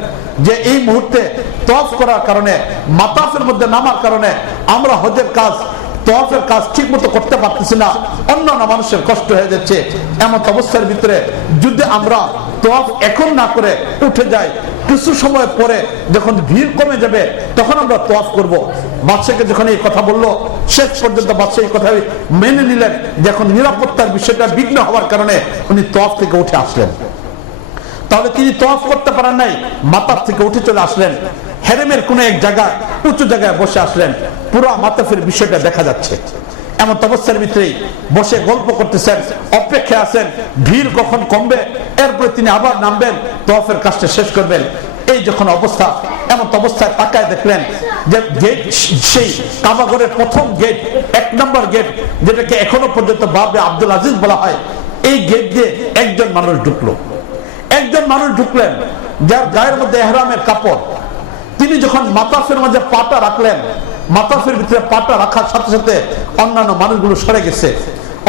যে এই মুহূর্তে তওয়াফ করার কারণে, মাতাফের মধ্যে নামার কারণে আমরা হজের কাজ, তওয়াফের কাজ ঠিক মতো করতে পারতেছি না, অন্যান্য মানুষের কষ্ট হয়ে যাচ্ছে। এমন অবস্থার ভিতরে যদি আমরা তওয়াফ এখন না করে উঠে যাই, কিছু সময় পরে যখন ভিড় কমে যাবে তখন আমরা তওয়াফ করব। বাদশাকে যখন এই কথা বললো, শেষ পর্যন্ত বাদশা এই কথা মেনে নিলেন। যখন নিরাপত্তার বিষয়টা বিঘ্ন হওয়ার কারণে উনি তওয়াফ থেকে উঠে আসলেন। তাহলে তিনি তওয়াফ করতে পারেন নাই, মাতাফ থেকে উঠে চলে আসলেন, হেরেমের কোন এক জায়গায় উঁচু জায়গায় বসে আসলেন। পুরো মাতাফের বিষয়টা দেখা যাচ্ছে। এমন অবস্থার ভিতরেই বসে গল্প করতেছেন, অপেক্ষা আছেন ভিড় কখন কমবে, এরপরে তিনি আবার নামবেন, তওয়াফের কাজটা শেষ করবেন। এই যখন অবস্থা, এমন অবস্থায় তাকায় দেখলেন যে গেট, সেই কাবাগরের প্রথম গেট, 1 নম্বর গেট, যেটাকে এখনো পর্যন্ত বাবে আব্দুল আজিজ বলা হয়, এই গেট দিয়ে একজন মানুষ ঢুকলো। একজন মানুষ ঢুকলেন যার গায়ের মধ্যে ইহরামের কাপড়। তিনি যখন মাতাফের মাঝে পাটা রাখলেন, মাতাফের ভিতরে পাটা রাখার সাথে সাথে অন্যান্য মানুষগুলো সরে গেছে,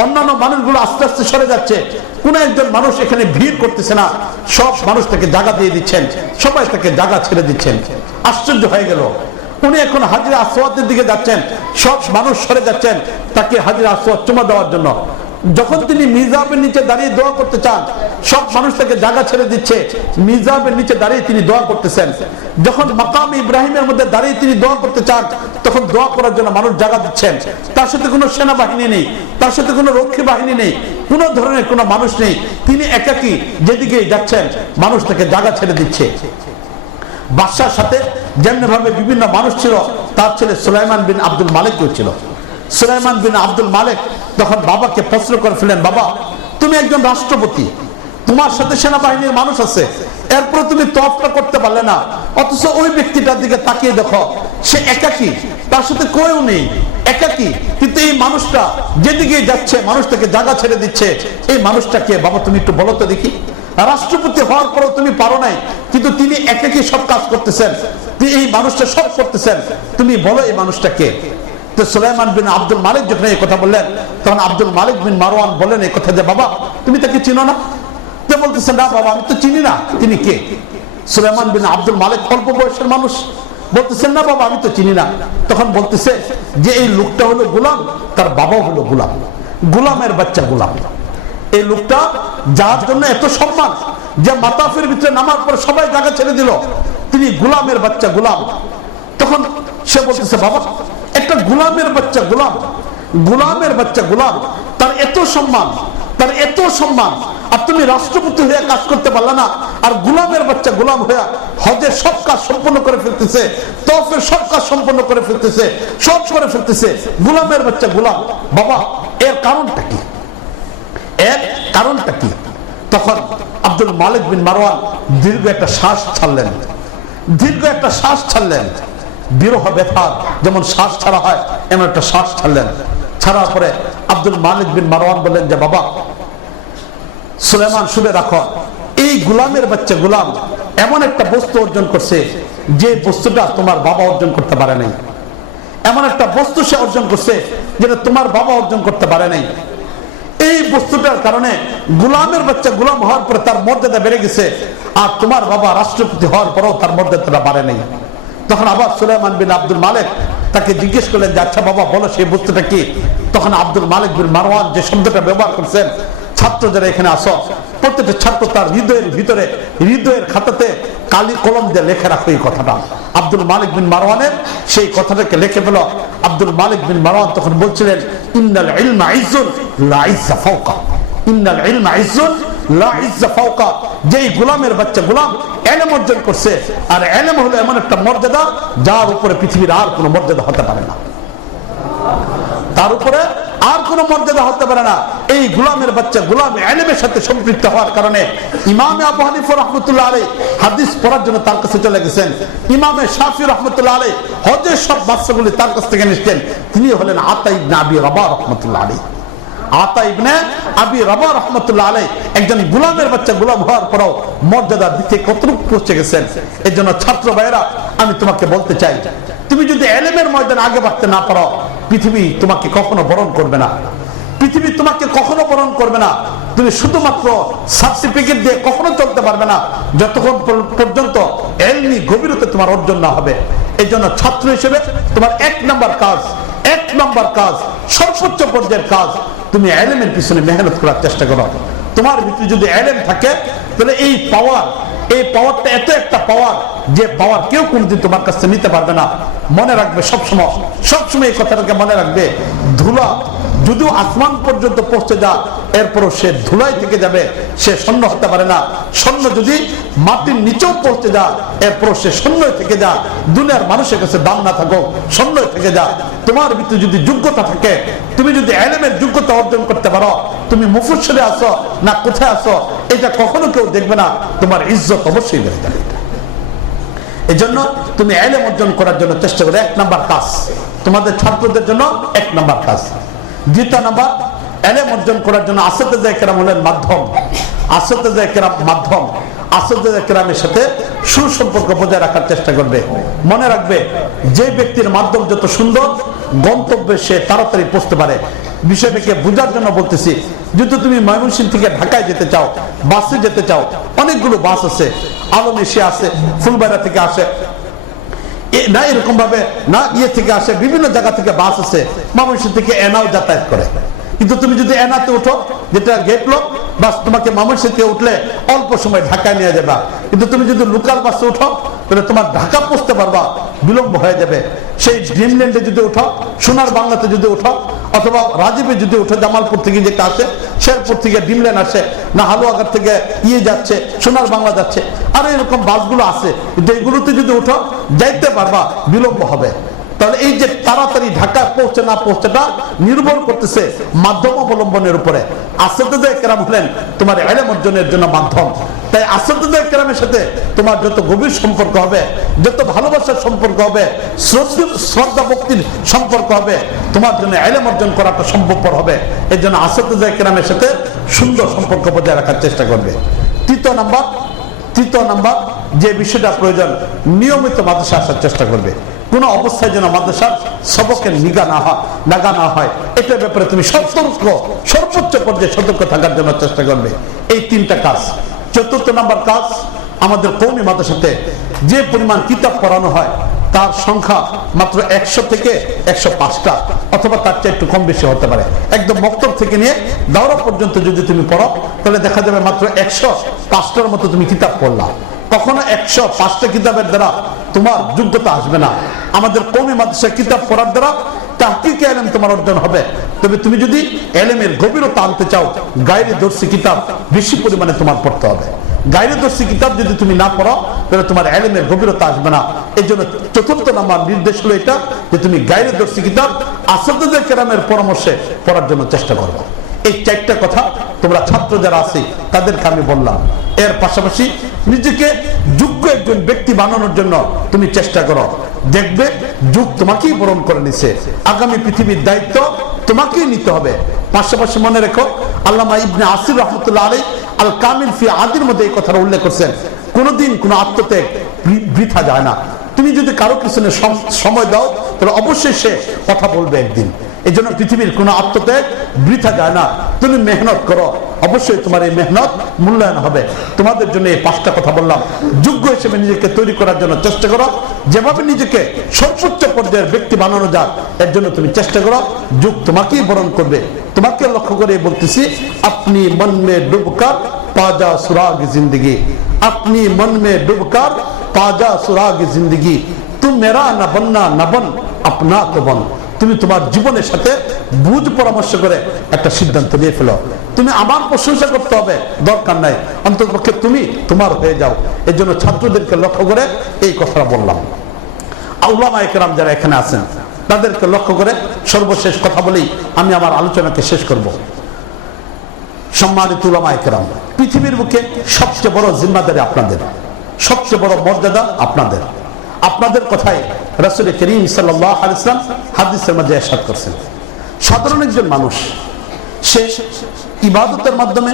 অন্যান্য মানুষগুলো আস্তে আস্তে সরে যাচ্ছে। কোন একজন মানুষ এখানে ভিড় করতেছে না, সব মানুষ তাকে জায়গা দিয়ে দিচ্ছেন, সবাই তাকে জায়গা ছেড়ে দিচ্ছেন। আশ্চর্য হয়ে গেল। উনি এখন হাজরে আসওয়াদের দিকে যাচ্ছেন, সব মানুষ সরে যাচ্ছেন তাকে হাজরে আসওয়াদ চুমা দেওয়ার জন্য। যখন তিনি মিজাবের নিচে দাঁড়িয়ে দোয়া করতে চান, সব মানুষ তাকে জায়গা ছেড়ে দিচ্ছে, মিজাবের নিচে দাঁড়িয়ে তিনি দোয়া করতেছেন। যখন মাকাম ইব্রাহিমের মধ্যে দাঁড়িয়ে তিনি দোয়া করতে চান, তখন দোয়া করার জন্য মানুষ জায়গা দিচ্ছেন। তার সাথে কোনো সেনাবাহিনী নেই, তার সাথে কোনো রক্ষী বাহিনী নেই, কোন ধরনের কোনো মানুষ নেই। তিনি একাকী যেদিকে যাচ্ছেন, মানুষ তাকে জায়গা ছেড়ে দিচ্ছে। বাদশার সাথে যেমনি ভাবে বিভিন্ন মানুষ ছিল, তার ছেলে সুলাইমান বিন আব্দুল মালিকও ছিল। সুলাইমান বিন আব্দুল মালিক তখন বাবাকে প্রশ্ন করে ফেলেন, বাবা তুমি একজন রাষ্ট্রপতি, তোমার সাথে সেনাবাহিনীর মানুষ আছে, এরপরে তুমি তওয়াফটা করতে পারলে না, অথচ ওই ব্যক্তিটার দিকে তাকিয়ে দেখো সে একাকী, তার সাথে কেউ নেই, একাকী। কিন্তু এই মানুষটা যেদিকে যাচ্ছে মানুষ তাকে জায়গা ছেড়ে দিচ্ছে। এই মানুষটাকে বাবা তুমি একটু বলো তো দেখি। রাষ্ট্রপতি হওয়ার পরও তুমি পারো নাই, কিন্তু তিনি একাকী সব কাজ করতেছেন, এই মানুষটা সব করতেছেন, তুমি বলো এই মানুষটাকে। তো সুলাইমান বিন আব্দুল মালিক যখন এই কথা বললেন, তখন আব্দুল মালিক বিন মারওয়ান বললেন এই কথা যে বাবা তুমি তাকে চিনো না? তো বলতেছেন না বাবা আমি তো চিনি না, তিনি কে? সুলাইমান বিন আব্দুল মালিক অল্প বয়সের মানুষ, বলতেছেন না বাবা আমি তো চিনি না। তখন বলতেছে যে এই লোকটা হলো গোলাম, তার বাবাও হলো গোলাম, গোলামের বাচ্চা গোলাম। এই লোকটা যার জন্য এত সম্মান, যে মাতাফের ভিতরে নামার পর সবাই জায়গা ছেড়ে দিল, তিনি গোলামের বাচ্চা গোলাম। তখন সে বলতেছে বাবা একটা গোলামের বাচ্চা গোলাম, গোলামের বাচ্চা গোলাম, তার এত সম্মান, তার এত সম্মান, আর তুমি রাষ্ট্রপতি হয়ে কাজ করতে পারলে না, আর গোলামের বাচ্চা গোলাম হয়ে হজের সব কাজ সম্পন্ন করে ফেলতেছে, তওয়াফের সব কাজ সম্পন্ন করে ফেলতেছে, সব করে ফেলতেছে, গোলামের বাচ্চা গোলাম। বাবা এর কারণটা কি? এর কারণটা কি? তখন আব্দুল মালিক বিন মারওয়ান দীর্ঘ একটা শ্বাস ছাড়লেন, দীর্ঘ একটা শ্বাস ছাড়লেন, বিরহ ব্যথার যেমন শ্বাস ছাড়া হয় এমন একটা শ্বাস ছাড়লেন। ছাড়ার পরে আব্দুল মালিক বিন মারওয়ান বললেন যে বাবা সুলাইমান শুনে রাখো, এই গোলামের বাচ্চা গোলাম এমন একটা বস্তু অর্জন করছে যে বস্তুটা তোমার বাবা অর্জন করতে পারে নাই, এমন একটা বস্তু সে অর্জন করছে যেটা তোমার বাবা অর্জন করতে পারে নাই। এই বস্তুটার কারণে গোলামের বাচ্চা গোলাম হওয়ার পরে তার মর্যাদা বেড়ে গেছে, আর তোমার বাবা রাষ্ট্রপতি হওয়ার পরেও তার মর্যাদাটা বাড়ে নাই। তখন আবার সুলাইমান বিন আব্দুল মালিক তাকে জিজ্ঞেস করলেন যে আচ্ছা বাবা বলো সেই বস্তুটা কি? তখন আব্দুল মালিক বিন মারওয়ান যে শব্দটা ব্যবহার করছেন, ছাত্র যারা এখানে আসো প্রত্যেকটা ছাত্র তার হৃদয়ের ভিতরে, হৃদয়ের খাতাতে কালি কলম দিয়ে লিখে রাখো এই কথাটা। আব্দুল মালিক বিন মারওয়ানের সেই কথাটাকে লিখে ফেলো। আব্দুল মালিক বিন মারওয়ান তখন বলছিলেন ইন্নাল ইলমা ইজ্জুন লা ইজ্জা ফাওকা, ইন্নাল ইলমা ইজ্জুন লা ইজ্জা ফাওকা। যেই গোলামের বাচ্চা গোলাম ইলম অর্জন করছে, আর ইলম হলো এমন একটা মর্যাদা যার উপরে পৃথিবীর আর কোনো মর্যাদা হতে পারে না, তার উপরে আর কোনো মর্যাদা হতে পারে না। এই গোলামের বাচ্চা গোলাম ইলমের সাথে সম্পৃক্ত হওয়ার কারণে ইমামে আবু হানিফা রাহমাতুল্লাহ আলাইহি হাদিস পড়ার জন্য তার কাছে চলে গেছেন। ইমামে শাফি রাহমাতুল্লাহ আলাইহি হজের সব বাচ্চাগুলি তার কাছ থেকে নিতেন। তিনি হলেন আতা ইবনে আবি রাবাহ রাহমাতুল্লাহ আলাইহি। আতা ইবনে আবি রাবাহ রাহমাতুল্লাহ আলাইহি একজন গোলামের বাচ্চা গোলাম হওয়ার পরও মর্যাদা দিতে কতটুকু পৌঁছে গেছেন। এই জন্য ছাত্র ভাইরা আমি তোমাকে বলতে চাই, তুমি যদি ইলমের ময়দানে আগে বাড়তে না পারো, পৃথিবী তোমাকে কখনো বরণ করবে না, পৃথিবী তোমাকে কখনো বরণ করবে না। তুমি শুধুমাত্র সার্টিফিকেট দিয়ে কখনো চলতে পারবে না যতক্ষণ পর্যন্ত ইলমি গভীরতা তোমার অর্জন না হবে। এই জন্য ছাত্র হিসেবে তোমার এক নাম্বার কাজ, এক নাম্বার কাজ, সর্বোচ্চ পর্যায়ের কাজ, তুমি ইলমের পিছনে মেহনত করার চেষ্টা করো। তোমার ভিতরে যদি ইলম থাকে তাহলে এই পাওয়ার, এই পাওয়ারটা এত একটা পাওয়ার যে পাওয়ার কেউ কোনদিন তোমার কাছে নিতে পারবে না। মনে রাখবে সবসময়, সবসময় এই কথাটাকে মনে রাখবে, ধুলা যদিও আসমান পর্যন্ত পৌঁছে যায় এরপরও সে ধুলাই থেকে যাবে, সে শূন্য হতে পারে না। শূন্য যদি মাটির নিচেও পৌঁছে যায় এরপরও সে শূন্য থেকে যায়। দুনিয়ার মানুষের কাছে দাম না থাকো, শূন্য থেকে যায়। তোমার ভিতরে যদি যোগ্যতা থাকে, তুমি যদি ইলমের যোগ্যতা অর্জন করতে পারো, তুমি মুফাসসিরে আসো না কোথায় আসো এটা কখনো কেউ দেখবে না, তোমার ইজ্জত অবশ্যই বেড়ে যাবে। এই জন্য তুমি ইলম অর্জন করার জন্য চেষ্টা করো। এক নাম্বার কাজ তোমাদের ছাত্রদের জন্য, এক নাম্বার কাজ। দ্বিতীয় নাম্বার, ইলম অর্জন করার জন্য আসতিজা কেরাম হলেন মাধ্যম, আসতিজা কেরাম মাধ্যম। আসতিজা কেরামের সাথে সুসম্পর্ক বজায় রাখার চেষ্টা করবে। মনে রাখবে যে ব্যক্তির মাধ্যম যত সুন্দর, গন্তব্যে সে তাড়াতাড়ি পৌঁছতে পারে। বিষয়টাকে বোঝার জন্য বলতেছি, যদি তুমি ময়মনসিংহ থেকে ঢাকায় যেতে চাও, বাসে যেতে চাও, অনেকগুলো বাস আছে, আলম এশিয়া আছে, ফুলবাড়া থেকে আসে না, এরকম ভাবে না ইয়ে থেকে আসে, বিভিন্ন জায়গা থেকে বাস আছে, ময়মনসিংহ থেকে এনাও যাতায়াত করে। কিন্তু তুমি যদি এনাতে উঠো, যেটা গেট লক বাস, তোমাকে ময়মনসিংহ থেকে উঠলে অল্প সময় ঢাকায় নিয়ে যাবা। কিন্তু তুমি যদি লোকাল বাসে উঠো তাহলে তোমার ঢাকা পৌঁছতে পারবা, বিলম্ব হয়ে যাবে। সেই ড্রিমল্যান্ডে যদি উঠো, সোনার বাংলাতে যদি উঠো, অথবা রাজীবে যদি উঠো, জামালপুর থেকে যেটা আসে, শেরপুর থেকে ড্রিমল্যান্ড আসে, না হালুয়াঘাট থেকে ইয়ে যাচ্ছে, সোনার বাংলা যাচ্ছে, আর এরকম বাসগুলো আছে। কিন্তু এইগুলোতে যদি উঠো যাইতে পারবা, বিলম্ব হবে। তাহলে এই যে তাড়াতাড়ি ঢাকা পৌঁছে না পৌঁছেটা নির্ভর করতেছে মাধ্যম অবলম্বনের উপরে। আসতিজা কেরাম হলেন তোমার ইলম অর্জনের জন্য মাধ্যম। তাই আসাদুল্লাহ কেরামের সাথে তোমার যত গভীর সম্পর্ক হবে, যত ভালোবাসার সম্পর্ক হবে, শ্রদ্ধা ভক্তির সম্পর্ক হবে, তোমার জন্য ইলম অর্জন করাটা সম্ভবপর হবে। এই জন্য আসাদুল্লাহ কেরামের সাথে সুন্দর সম্পর্ক বজায় রাখার চেষ্টা করবে। তৃতীয় নাম্বার যে বিষয়টা প্রয়োজন, নিয়মিত মাদ্রাসা আসার চেষ্টা করবে। কোন অবস্থায় যেন মাদ্রাসার সবকের নাগা না হয়, এটার ব্যাপারে তুমি সর্বোচ্চ পর্যায়ে সতর্ক থাকার জন্য চেষ্টা করবে। এই তিনটা কাজ। চতুর্থ নাম্বার কাজ, আমাদের কওমি মাদ্রাসাতে যে পরিমাণ কিতাব পড়ানো হয় তার সংখ্যা মাত্র 100 থেকে 105টা, অথবা তার চেয়ে একটু কম বেশি হতে পারে। একদম মক্তব থেকে নিয়ে দাওরা পর্যন্ত যদি তুমি পড়ো, তাহলে দেখা যাবে মাত্র 105টার মতো তুমি কিতাব পড়লা। কখনো 105টা কিতাবের দ্বারা তোমার যোগ্যতা আসবে না। আমাদের কওমি মাদ্রাসায় কিতাব পড়ার দ্বারা তাহকিকে ইলম তোমার অর্জন হবে। তবে তুমি যদি ইলমের গভীরতা আনতে চাও, গায়রে দর্শী কিতাব বেশি পরিমাণে তোমার পড়তে হবে। গায়রে দর্শী কিতাব যদি তুমি না পড়ো, তাহলে তোমার ইলমের গভীরতা আসবে না। এই জন্য চতুর্থ নাম্বার নির্দেশ হলো এটা, যে তুমি গায়রে দর্শী কিতাব আসাদুল্লাহ কেরামের পরামর্শে পড়ার জন্য চেষ্টা করবে। এই চারটা কথা তোমরা ছাত্র যারা আছে তাদেরকে আমি বললাম। এর পাশাপাশি নিজেকে যোগ্য একজন ব্যক্তি বানানোর জন্য তুমি চেষ্টা করো। দেখবে যুগ তোমাকেই বরণ করে নিছে, আগামী পৃথিবীর দায়িত্ব তোমাকেই নিতে হবে। পাশাপাশি মনে রেখো, আল্লামা ইবনে আসির রহমতুল্লাহ আলাইহি আল কামিল ফি আদির মধ্যে এই কথাটা উল্লেখ করছেন, কোনোদিন কোনো আত্মত্যাগ বৃথা যায় না। তুমি যদি কারো পিছনে সময় দাও, তাহলে অবশ্যই সে কথা বলবে একদিন। এই জন্য পৃথিবীর কোনো আত্মত্যাগ বৃথা যায় না। তুমি মেহনত করো, অবশ্যই তোমার এই মেহনত মূল্যায়ন হবে। তোমাদের জন্য এই 5টা কথা বললাম। যোগ্য হিসেবে নিজেকে তৈরি করার জন্য চেষ্টা করো। যেভাবে নিজেকে সর্বোচ্চ পর্যায়ের ব্যক্তি বানানো যায়, এর জন্য তুমি চেষ্টা করো। যুগ তোমাকেই বরণ করবে। তোমাকে লক্ষ্য করে বলতেছি, আপনি মন মে ডুবকার পাজা সুরাগ জিন্দগি, আপনি মন মে ডুবকার পাজা সুরাগ জিন্দগি, তুম মেরা না বন্না না বন আপনা তো বন। তুমি তোমার জীবনের সাথে বুঝ পরামর্শ করে একটা সিদ্ধান্ত নিয়ে ফেলো। তুমি আমার প্রশংসা করতে হবে দরকার নাই, অন্ততপক্ষে তুমি তোমার হয়ে যাও। এর জন্য ছাত্রদেরকে লক্ষ্য করে এই কথাটা বললাম। উলামায়ে কেরাম যারা এখানে আছেন তাদেরকে লক্ষ্য করে সর্বশেষ কথা বলেই আমি আমার আলোচনাকে শেষ করব। সম্মানিত উলামায়ে কেরাম, পৃথিবীর বুকে সবচেয়ে বড় জিম্মাদারি আপনাদের, সবচেয়ে বড় মর্যাদা আপনাদের। আপনাদের কথাই রাসূল করিম সাল্লাল্লাহু আলাইহি ওয়াসাল্লাম হাদিসের মধ্যে ইরশাদ করেছেন, সাধারণ একজন মানুষ সে ইবাদতের মাধ্যমে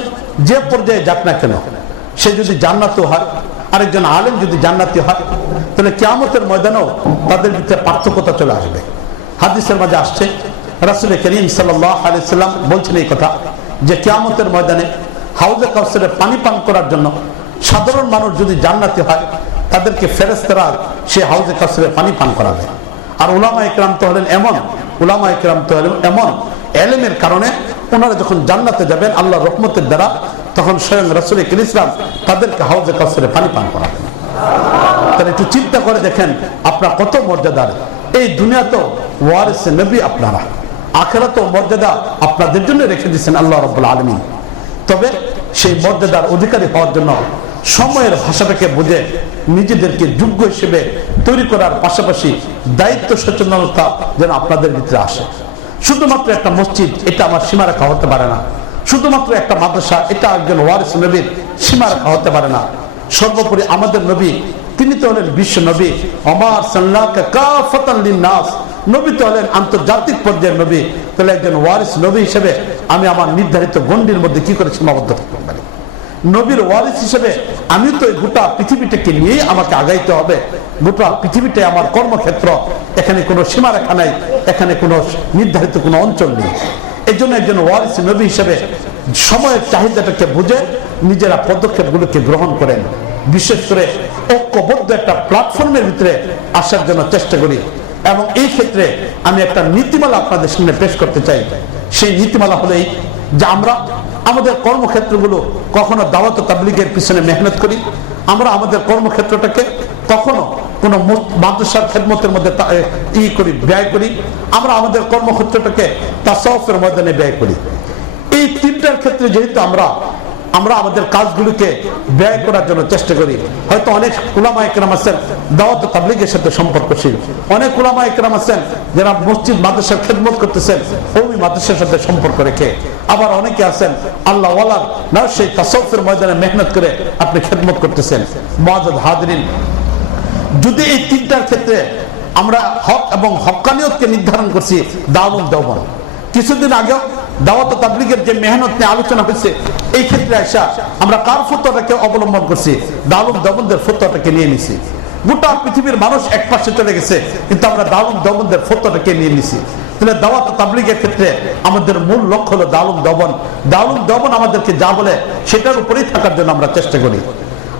যে পর্যায়ে যাক না কেন, সে যদি জান্নাতি হয়, আরেকজন আলেম যদি জান্নাতি হয়, তাহলে কিয়ামতের ময়দানেও তাদের ভিতরে পার্থক্যতা চলে আসবে। হাদিসের মাঝে আসছে, রাসূল করিম সাল্লাল্লাহু আলাইহি ওয়াসাল্লাম বলছেন এই কথা, যে কিয়ামতের ময়দানে হাউজে কাউসারের পানি পান করার জন্য সাধারণ মানুষ যদি জান্নাতি হয়, তাদেরকে ফেরেশতারা সে হাউজে কাউসারের পানি পান করাবে। আর উলামায়ে কেরাম তো হলেন এমন ইলমের কারণে ওনারা যখন জান্নাতে যাবেন আল্লাহর রহমতের দ্বারা, তখন স্বয়ং রাসূল করিম ইসলাম তাদেরকে হাউজে কাউসারের পানি পান করাবেন। তাহলে একটু চিন্তা করে দেখেন আপনার কত মর্যাদার। এই দুনিয়া তো ওয়ারিসে নবী আপনারা, আখিরাত মর্যাদা আপনাদের জন্য রেখে দিয়েছেন আল্লাহ রাব্বুল আলামিন। তবে সেই মর্যাদার অধিকারী হওয়ার জন্য সময়ের ভাষাটাকে বুঝে নিজেদেরকে যোগ্য হিসেবে তৈরি করার পাশাপাশি দায়িত্ব সচেতনতা যেন আপনাদের ভিতরে আসে। শুধুমাত্র একটা মসজিদ এটা আমার সীমারেখা হতে পারে না, শুধুমাত্র একটা মাদ্রাসা এটা একজন ওয়ারিস নবীর সীমারেখা হতে পারে না। সর্বোপরি আমাদের নবী, তিনি তো হলেন বিশ্ব নবী, ওমা সাল্লাকা কাফাতান লিন-নাস, নবী তো হলেন আন্তর্জাতিক পর্যায়ের নবী। তাহলে একজন ওয়ারিস নবী হিসেবে আমি আমার নির্ধারিত গণ্ডির মধ্যে কি করে সীমাবদ্ধ থাকতে পারি? নবীর ওয়ারিস হিসেবে আমি তো গোটা পৃথিবীটাকে নিয়েই আমাকে আগাইতে হবে। গোটা পৃথিবীটাই আমার কর্মক্ষেত্র, এখানে কোনো সীমারেখা নাই, এখানে কোনো নির্ধারিত কোনো অঞ্চল নেই। এই জন্য একজন ওয়ারিস নবী হিসেবে সময়ের চাহিদাটাকে বুঝে নিজেরা পদক্ষেপগুলোকে গ্রহণ করেন। বিশেষ করে ঐক্যবদ্ধ একটা প্ল্যাটফর্মের ভিতরে আসার জন্য চেষ্টা করি। এবং এই ক্ষেত্রে আমি একটা নীতিমালা আপনাদের সামনে পেশ করতে চাই। সেই নীতিমালা হলেই যে আমরা আমাদের কর্মক্ষেত্রগুলো কখনো দাওয়াত ও তাবলীগের পিছনে মেহনত করি, আমরা আমাদের কর্মক্ষেত্রটাকে কখনো কোনো মাদ্রাসার খেদমতের মধ্যে ব্যয় করি, আমরা আমাদের কর্মক্ষেত্রটাকে তাসাউফের ময়দানে ব্যয় করি। এই তিনটার ক্ষেত্রে যেহেতু আমরা আমরা আমাদের কাজগুলোকে ব্যয় করার জন্য চেষ্টা করি। হয়তো অনেক উলামা একরাম আছেন দাওয়াত ও তাবলীগের সাথে সম্পর্কশীল, অনেক উলামা একরাম আছেন যারা মসজিদ মাদ্রাসার খেদমত করতেছেন ওই মাদ্রাসার সাথে সম্পর্ক রেখে, আবার অনেকে আছেন আল্লাহ ওয়ালার না সেই তাসাউফের ময়দানে মেহনত করে আপনি খেদমত করতেছেন। মুআজ্জাজ হাজিরিন, যদি এই তিনটার ক্ষেত্রে আমরা হক এবং হক্কানিয়তকে নির্ধারণ করছি দারুল দেওবন্দ, কিছুদিন আগে দাওয়াত ও তাবলীগের যে মেহনত নিয়ে আলোচনা হয়েছে এই ক্ষেত্রে আসা আমরা কার ফতোয়াটাকে অবলম্বন করছি? দারুল দেওবন্দের ফতোয়াটাকে নিয়ে নিছি। গোটা পৃথিবীর মানুষ এক পাশে চলে গেছে কিন্তু আমরা দারুল দেওবন্দের ফতোয়াটাকে নিয়ে নিছি। তাহলে দাওয়াত ও তাবলীগের ক্ষেত্রে আমাদের মূল লক্ষ্য হলো দারুল দেওবন্দ। দারুল দেওবন্দ আমাদেরকে যা বলে সেটার উপরেই থাকার জন্য আমরা চেষ্টা করি।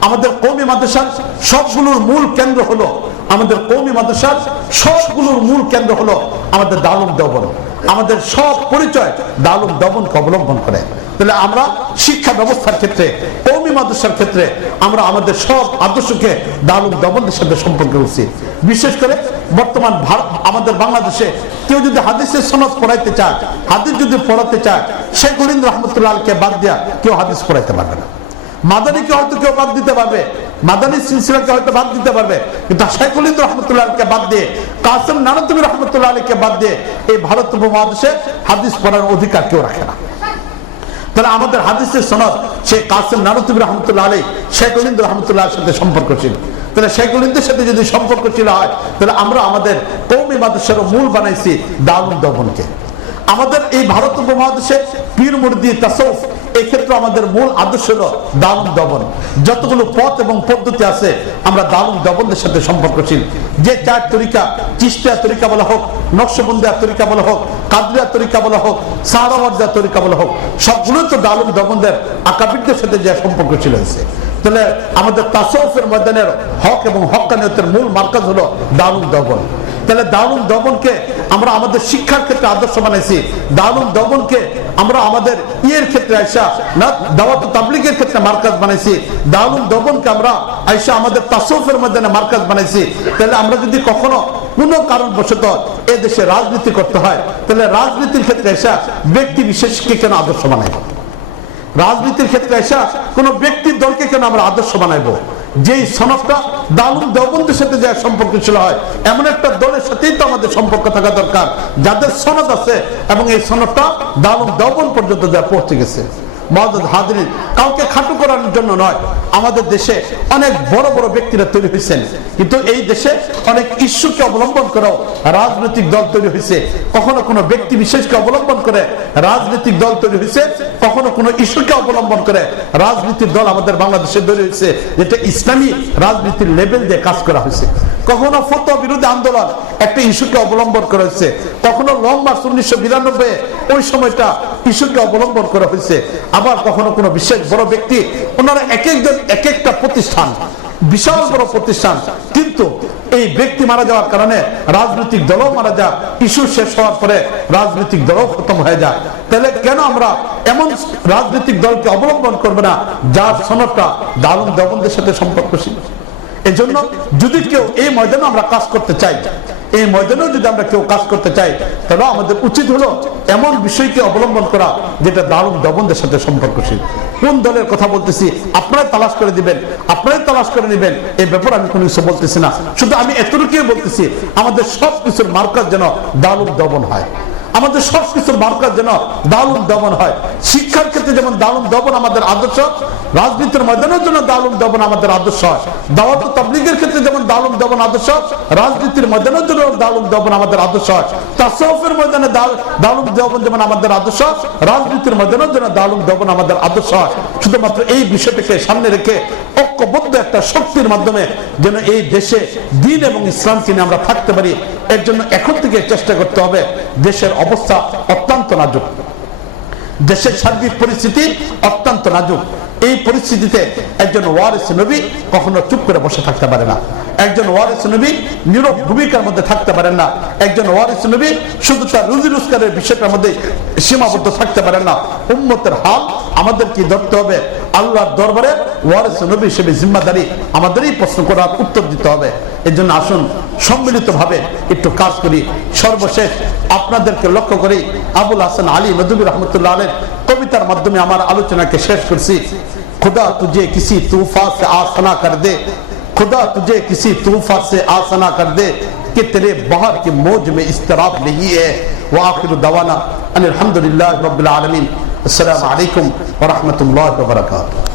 আমাদের কওমি মাদ্রাসার সবগুলোর মূল কেন্দ্র হলো আমাদের কওমি মাদ্রাসার সবগুলোর মূল কেন্দ্র হলো আমাদের দারুল দেওবন্দ। আমাদের সব পরিচয় দারুল দেওবন্দকে অবলম্বন করে। তাহলে আমরা শিক্ষা ব্যবস্থার ক্ষেত্রে কওমি মাদ্রাসার ক্ষেত্রে আমরা আমাদের সব আদর্শকে দারুল দেওবন্দের সাথে সম্পর্ক করছি। বিশেষ করে বর্তমান আমাদের বাংলাদেশে কেউ যদি হাদিসের সনদ পড়াইতে চায়, হাদিস যদি পড়াতে চায়, শেখ উলিন্দ রহমতুল্লাহকে বাদ দিয়া কেউ হাদিস পড়াইতে পারবে না। মাদানীকে হয়তো কেউ বাদ দিতে পারবে, মাদানী সিলসিলাকে হয়তো বাদ দিতে পারবে, কিন্তু শেখ উলিন্দ রহমতুল্লাহকে বাদ দিয়ে, কাসেম নানতুবি রহমতুল্লাহ আলাইহিকে বাদ দিয়ে এই ভারত উপমহাদেশে হাদিস পড়ার অধিকার কেউ রাখে না। তাহলে আমাদের হাদিসের সনদ সেই কাসেম নানতুবি রহমতুল্লাহ আলাইহি শেখ উলিন্দ রহমতুল্লাহর সাথে সম্পর্ক ছিল। তাহলে শেখ উলিন্দের সাথে যদি সম্পর্ক ছিল হয় তাহলে আমরা আমাদের কওমি মাদ্রাসার মূল বানাইছি দারুল দেওবন্দকে। আমাদের এই ভারত উপমহাদেশে পীর মুরিদি তাসাউফ এই ক্ষেত্রে আমাদের মূল আদর্শ হলো দারুল দেওবন্দ। যতগুলো পথ এবং পদ্ধতি আছে আমরা দারুল দেওবন্দের সাথে সম্পর্কশীল। যে চার তরিকা, চিশতিয়া তরিকা বলা হোক, নকশবন্দিয়া তরিকা বলা হোক, কাদরিয়া তরিকা বলা হোক, সাহারাওয়ার্দিয়া তরিকা বলা হোক, সবগুলো তো দারুল দেওবন্দের আকাবিরদের সাথে যে সম্পর্কশীল হয়েছে। তাহলে আমাদের তাসাউফের ময়দানের হক এবং হক্কানিয়তের মূল মার্কাজ হলো দারুল দেওবন্দ। তাহলে দারুল দেওবন্দকে আমরা আমাদের শিক্ষার ক্ষেত্রে আদর্শ বানাইছি। দারুল দেওবন্দকে আমরা আমাদের ইয়ের ক্ষেত্রে আইসা না দাওয়াত ও তাবলীগের ক্ষেত্রে মার্কাজ বানাইছি। দারুল দেওবন্দকে আমরা আইসা আমাদের তাসাউফের ময়দানে মার্কাজ বানাইছি। তাহলে আমরা যদি কখনো কোনো কারণবশত এ দেশে রাজনীতি করতে হয় তাহলে রাজনীতির ক্ষেত্রে আইসা ব্যক্তি বিশেষকে কেন আদর্শ বানাইব? রাজনীতির ক্ষেত্রে এসে কোন ব্যক্তির দলকে কেন আমরা আদর্শ বানাইবো? যেই সনদটা দারুল দেওবন্দের সাথে যা সম্পর্কশীল হয় এমন একটা দলের সাথেই তো আমাদের সম্পর্ক থাকা দরকার যাদের সনদ আছে এবং এই সনদটা দারুল দেওবন্দ পর্যন্ত যা পৌঁছে গেছে। মুআজ্জাজ হাজিরিন, কাউকে খাটো করার জন্য নয়, আমাদের দেশে অনেক বড় বড় ব্যক্তিরা তৈরি হয়েছেন কিন্তু এই দেশে অনেক ইস্যুকে অবলম্বন করেও রাজনৈতিক দল তৈরি হয়েছে। কখনো কোনো ব্যক্তি বিশেষকে অবলম্বন করে রাজনৈতিক দল তৈরি হয়েছে, কখনো কোনো ইস্যুকে অবলম্বন করে রাজনীতির দল আমাদের বাংলাদেশে তৈরি হয়েছে, যেটা ইসলামী রাজনীতির লেভেল দিয়ে কাজ করা হয়েছে। কখনো ফতোয়া বিরোধী আন্দোলন একটা ইস্যুকে অবলম্বন করা হয়েছে, কখনো লং মার্চ 1992 ওই সময়টা ইস্যুকে অবলম্বন করা হয়েছে। আবার কখনো কোনো বিশেষ বড় ব্যক্তি, ওনারা এক একজন এক একটা প্রতিষ্ঠান, বিশাল বড় প্রতিষ্ঠান, কিন্তু এই ব্যক্তি মারা যাওয়ার কারণে রাজনৈতিক দলও মারা যায়, ইস্যু শেষ হওয়ার পরে রাজনৈতিক দলও খতম হয়ে যায়। তাহলে কেন আমরা এমন রাজনৈতিক দলকে অবলম্বন করবে না যার সনদটা দারুল দেওবন্দের সাথে সম্পর্কশীল? এজন্য যদি কেউ এই ময়দানে আমরা কাজ করতে চাই, এই ময়দানেও যদি আমরা কেউ কাজ করতে চাই তাহলে আমাদের উচিত হলো এমন বিষয়কে অবলম্বন করা যেটা দারুল দেওবন্দের সাথে সম্পর্কশীল। কোন দলের কথা বলতেছি আপনারা তালাশ করে দিবেন, আপনারাই তালাশ করে নেবেন, এই ব্যাপারে আমি কোনো কিছু বলতেছি না। শুধু আমি এতটুকুই বলতেছি আমাদের সব কিছুর মার্কাজ যেন দারুল দেওবন্দ হয়, আমাদের সব কিছুর মার্কাজ যেন দারুল দেওবন্দ হয়। শিক্ষার ক্ষেত্রে যেমন দারুল দেওবন্দ আমাদের আদর্শ, রাজনীতির ময়দানের জন্য দারুল দেওবন্দ আমাদের আদর্শ হয়। দাওয়াত ও তাবলীগের ক্ষেত্রে যেমন দারুল দেওবন্দ আদর্শ, রাজনীতির ময়দানের জন্য দারুল দেওবন্দ আমাদের আদর্শ হয়। তাসাউফের ময়দানে দারুল দেওবন্দ যেমন আমাদের আদর্শ, রাজনীতির ময়দানের জন্য দারুল দেওবন্দ আমাদের আদর্শ হয়। শুধুমাত্র এই বিষয়টাকে সামনে রেখে ঐক্যবদ্ধ একটা শক্তির মাধ্যমে যেন এই দেশে দ্বীন এবং ইসলামকে নিয়ে আমরা থাকতে পারি, এর জন্য এখন থেকে চেষ্টা করতে হবে। দেশের অবস্থা অত্যন্ত নাজুক, দেশের সার্বিক পরিস্থিতি অত্যন্ত নাজুক। এই পরিস্থিতিতে একজন ওয়ারিস নবী কখনো চুপ করে বসে থাকতে পারে না, একজন ওয়ারিস নবী নীরব ভূমিকার মধ্যে থাকতে পারেন না, একজন ওয়ারিস নবী শুধু তার রুজি রোজগারের বিষয়টার মধ্যে সীমাবদ্ধ থাকতে পারেন না। উম্মতের হাল আমাদের কি ধরতে হবে, আল্লাহর দরবারে ওয়ারিস নবী হিসেবে জিম্মাদারি আমাদেরই প্রশ্ন করার উত্তর দিতে হবে। এর জন্য আসুন সম্মিলিতভাবে একটু কাজ করি। সর্বশেষ আপনাদেরকে লক্ষ্য করি আবুল হাসান আলী নদভী রহমতুল্লাহ আলাইহির কবিতার মাধ্যমে আমার আলোচনাকে শেষ করছি। खुदा तुझे किसी तूफा से आसना कर दे, खुदा तुझे किसी तूफा से आसना कर दे कि तेरे बहर की मौज में इस्तराब नहीं है। व आखिरु दवाना अनिल हम्दुलिल्लाहि रब्बिल आलमीन। अस्सलामु अलैकुम व रहमतुल्लाहि व बरकातुहू।